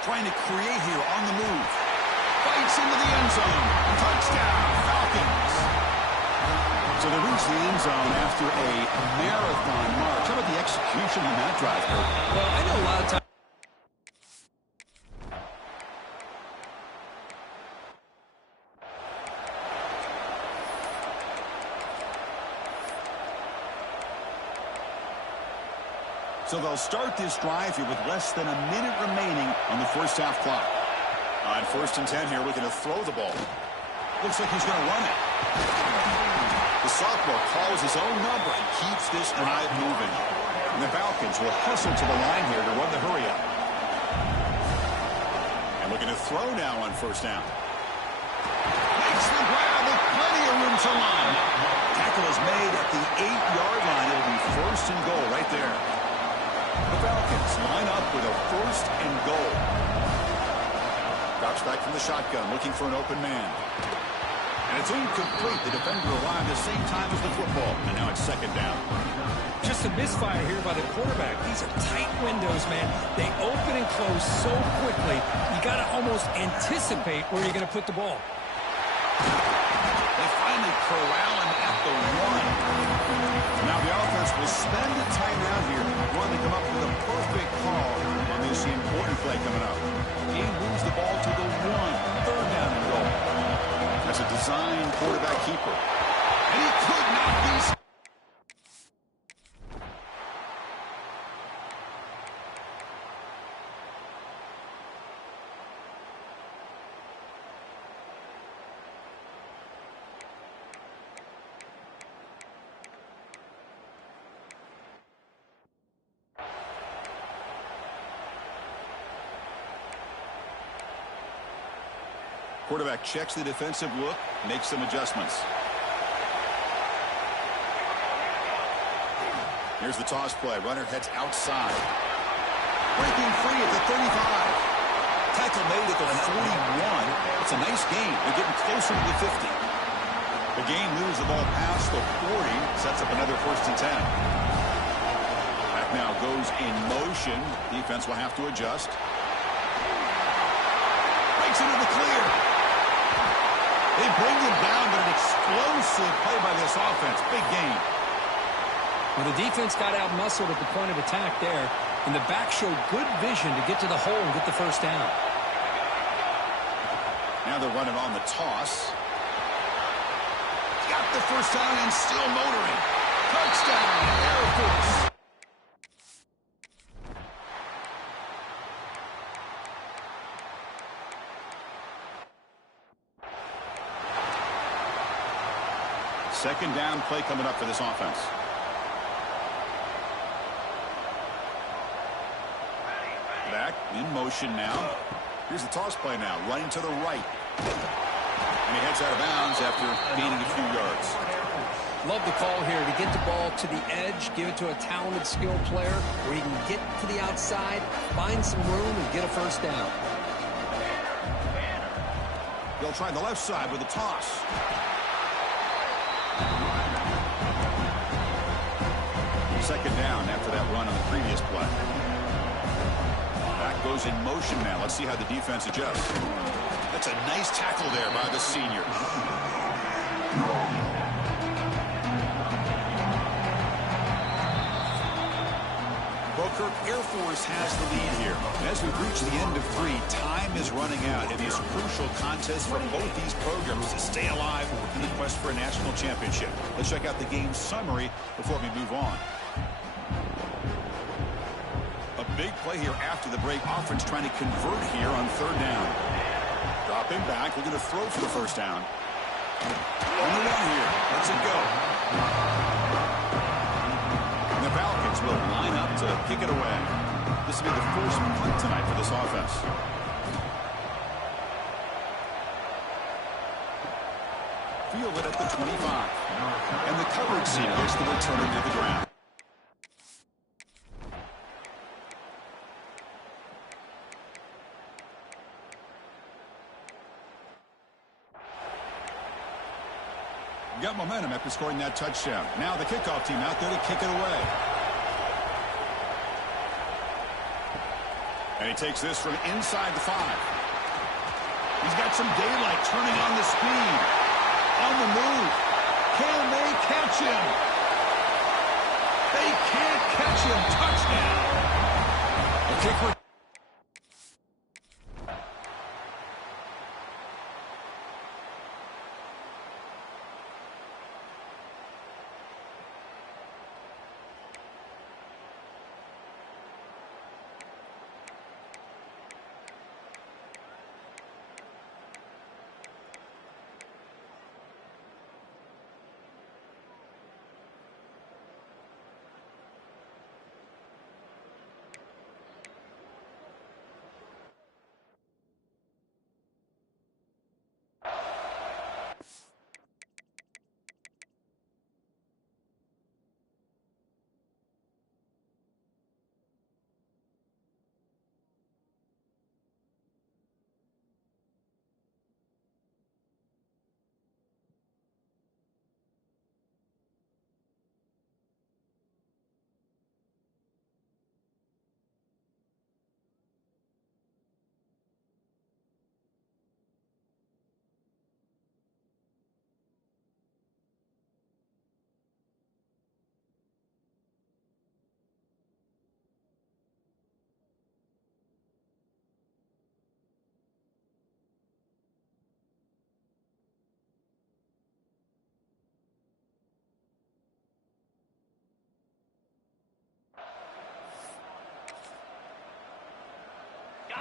Trying to create here on the move. Fights into the end zone. Touchdown, Falcons. So they reach the end zone after a marathon march. How about the execution on that drive, Kurt? Well, I know a lot of times. So they'll start this drive here with less than a minute remaining on the first half clock. On first and 10 here, looking to throw the ball. Looks like he's going to run it. The sophomore calls his own number and keeps this drive moving. And the Falcons will hustle to the line here to run the hurry up. And looking to throw now on first down. Makes the grab line up with a first and goal. Drops back from the shotgun, looking for an open man. And it's incomplete. The defender arrived at the same time as the football. And now it's second down. Just a misfire here by the quarterback. These are tight windows, man. They open and close so quickly, you got to almost anticipate where you're going to put the ball. They finally corral him at the one. Now the offense will spend a timeout here. Want to come up with a perfect call on this important play coming up. He moves the ball to the one. Third down and goal. That's a design quarterback keeper. And he could not be... Quarterback checks the defensive look, makes some adjustments. Here's the toss play. Runner heads outside. Breaking free at the 35. Tackle made at the 41. It's a nice gain. They're getting closer to the 50. The gain moves the ball past the 40. Sets up another first and 10. Back now goes in motion. Defense will have to adjust. Breaks into the clear. They bring him down, but an explosive play by this offense. Big game. Well, the defense got out-muscled at the point of attack there, and the back showed good vision to get to the hole and get the first down. Now they're running on the toss. Got the first down and still motoring. Touchdown, Air Force. Second down play coming up for this offense. Back in motion now. Here's the toss play now, running to the right. And he heads out of bounds after gaining a few yards. Love the call here to get the ball to the edge, give it to a talented, skilled player where he can get to the outside, find some room, and get a first down. They'll try the left side with a toss. Second down after that run on the previous play. Back goes in motion now. Let's see how the defense adjusts. That's a nice tackle there by the senior. Kirk, Air Force has the lead here. And as we've reached the end of 3, time is running out in this crucial contest for both these programs to stay alive in the quest for a national championship. Let's check out the game summary before we move on. A big play here after the break. Offense trying to convert here on third down. Dropping back, looking to throw for the first down. On the run here. Let's it go. The Falcons will line up to kick it away. This will be the first punt tonight for this offense. Fielded at the 25. And the coverage team gets the returner to the ground. Got momentum after scoring that touchdown. Now the kickoff team out there to kick it away. And he takes this from inside the 5. He's got some daylight, turning on the speed. On the move. Can they catch him? They can't catch him. Touchdown. The kicker.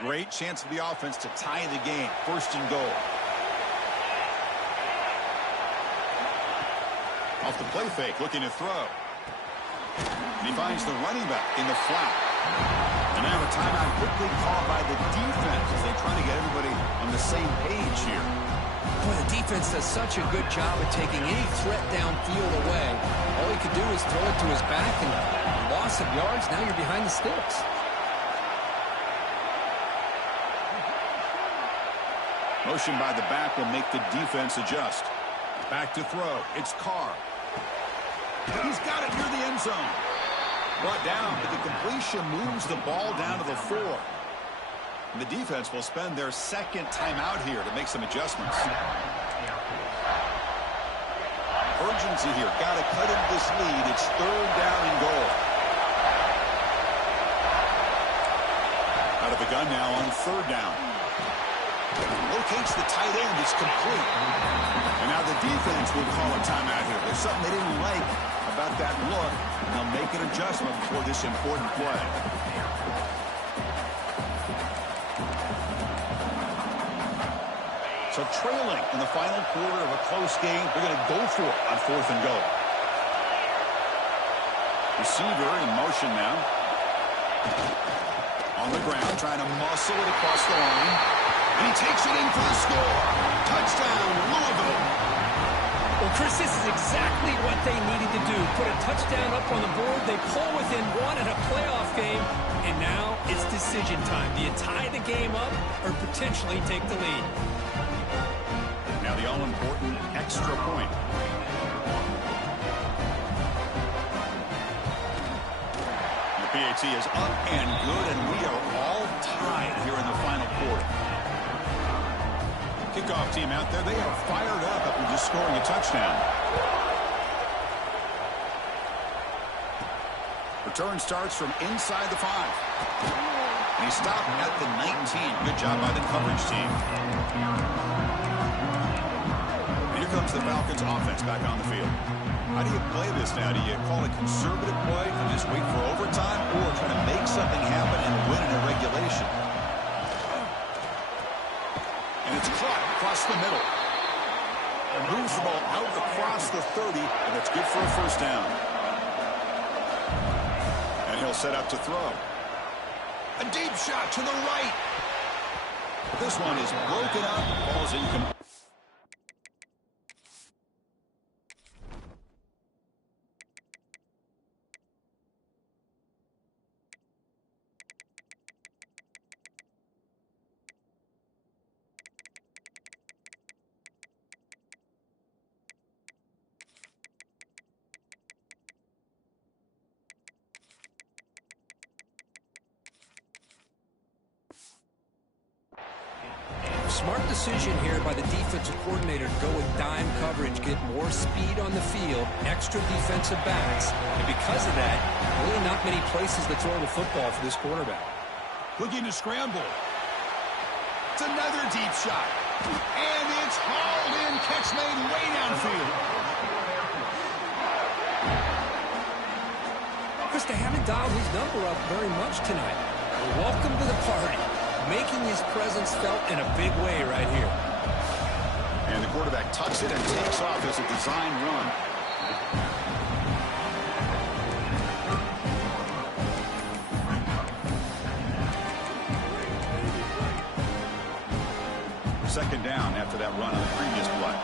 Great chance for the offense to tie the game. First and goal. Off the play fake, looking to throw. And he finds the running back in the flat. And now a timeout quickly called by the defense as they try to get everybody on the same page here. Boy, the defense does such a good job of taking any threat downfield away. All he could do is throw it to his back, and loss of yards, now you're behind the sticks. Motion by the back will make the defense adjust. Back to throw. It's Carr. He's got it near the end zone. Brought down, but the completion moves the ball down to the 4. And the defense will spend their second timeout here to make some adjustments. Urgency here. Got to cut into this lead. It's 3rd down and goal. Out of the gun now on 3rd down. Locates the tight end. It's complete. And now the defense will call a timeout here. There's something they didn't like about that look, and they'll make an adjustment before this important play. So trailing in the final quarter of a close game, they're going to go for it on 4th and goal. Receiver in motion now. On the ground, trying to muscle it across the line. And he takes it in for the score. Touchdown, Louisville. Well, Chris, this is exactly what they needed to do. Put a touchdown up on the board. They pull within 1 in a playoff game. And now it's decision time. Do you tie the game up or potentially take the lead? Now the all-important extra point. The PAT is up and good, and we are all tied here in the final quarter. Kickoff team out there, they are fired up after just scoring a touchdown. Return starts from inside the 5. And he stopped at the 19. Good job by the coverage team. And here comes the Falcons offense back on the field. How do you play this now? Do you call a conservative play and just wait for overtime, or try to make something happen and win in a regulation? And it's caught across the middle. And moves the ball out across the 30, and it's good for a first down. And he'll set up to throw. A deep shot to the right. This one is broken up. Ball's incomplete. Smart decision here by the defensive coordinator to go with dime coverage, get more speed on the field, extra defensive backs, and because of that, really not many places to throw the football for this quarterback. Looking to scramble. It's another deep shot. And it's hauled in. Catch made way downfield. Chris, they haven't dialed his number up very much tonight. Welcome to the party. Making his presence felt in a big way right here. And the quarterback tucks it and takes off as a design run. Second down after that run on the previous play.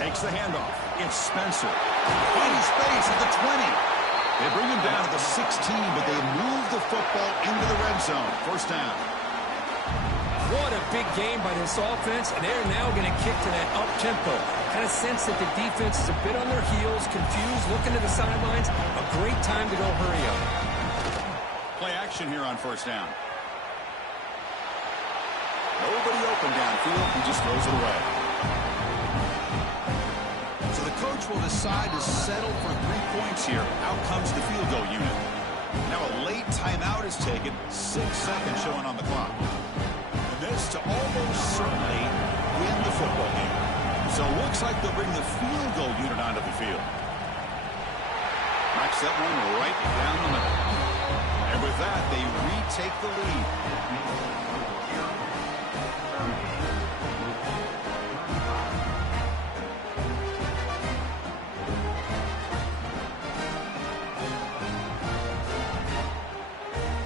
Takes the handoff. It's Spencer. Finding space at the 20. They bring him down to the 16, but they move the football into the red zone. First down. What a big game by this offense, and they're now going to kick to that up-tempo. Kind of sense that the defense is a bit on their heels, confused, looking to the sidelines. A great time to go hurry up. Play action here on first down. Nobody open downfield. He just throws it away. So the coach will decide to settle for 3 points here. Out comes the field goal unit. Now a late timeout is taken. 6 seconds showing on the clock. And this to almost certainly win the football game. So it looks like they'll bring the field goal unit onto the field. Knocks that one right down the middle. And with that, they retake the lead.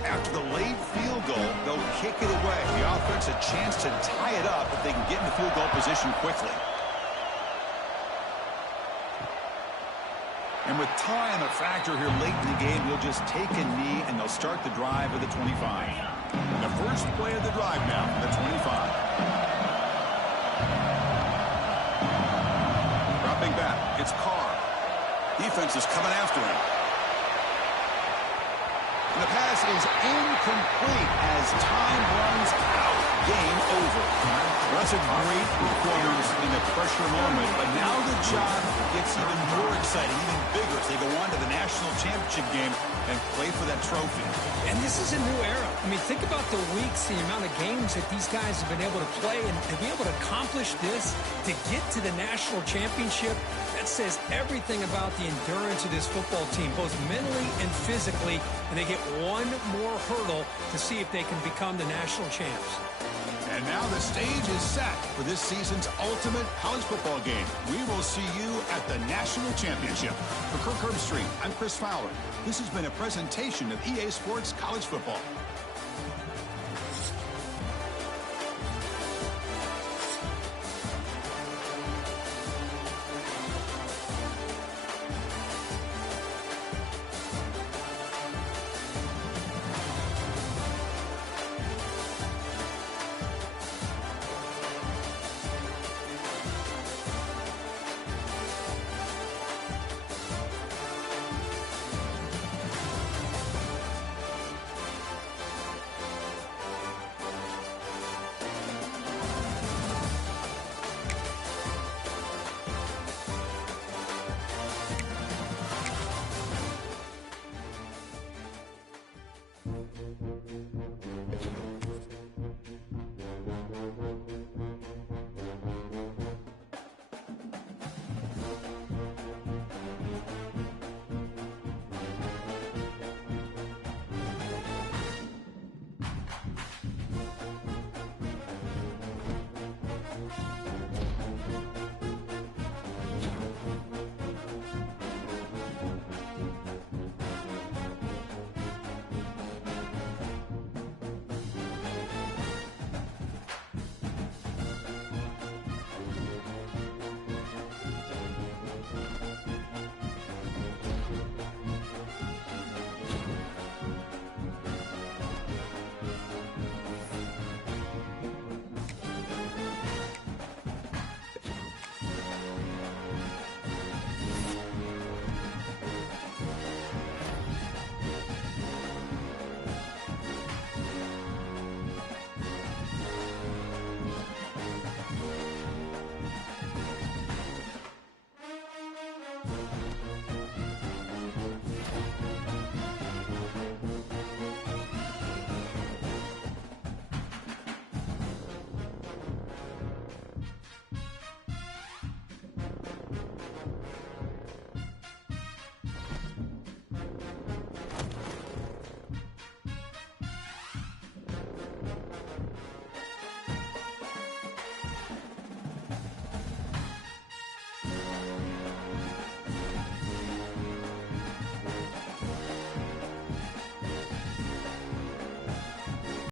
After the late field goal, they'll kick it away. The offense a chance to tie it up if they can get in the field goal position quickly. And with time a factor here late in the game, he'll just take a knee and they'll start the drive at the 25. The first play of the drive now, the 25. Dropping back, it's Carr. Defense is coming after him. And the pass is incomplete as time runs out. Game over. Well, that's a great performance in the pressure moment, but now the job gets even more exciting, even bigger as they go on to the national championship game and play for that trophy. And this is a new era. I mean, think about the weeks, the amount of games that these guys have been able to play, and to be able to accomplish this, to get to the national championship, that says everything about the endurance of this football team, both mentally and physically, and they get one more hurdle to see if they can become the national champs. And now the stage is set for this season's ultimate college football game. We will see you at the national championship. For Kirk Herbstreit, I'm Chris Fowler. This has been a presentation of EA Sports College Football.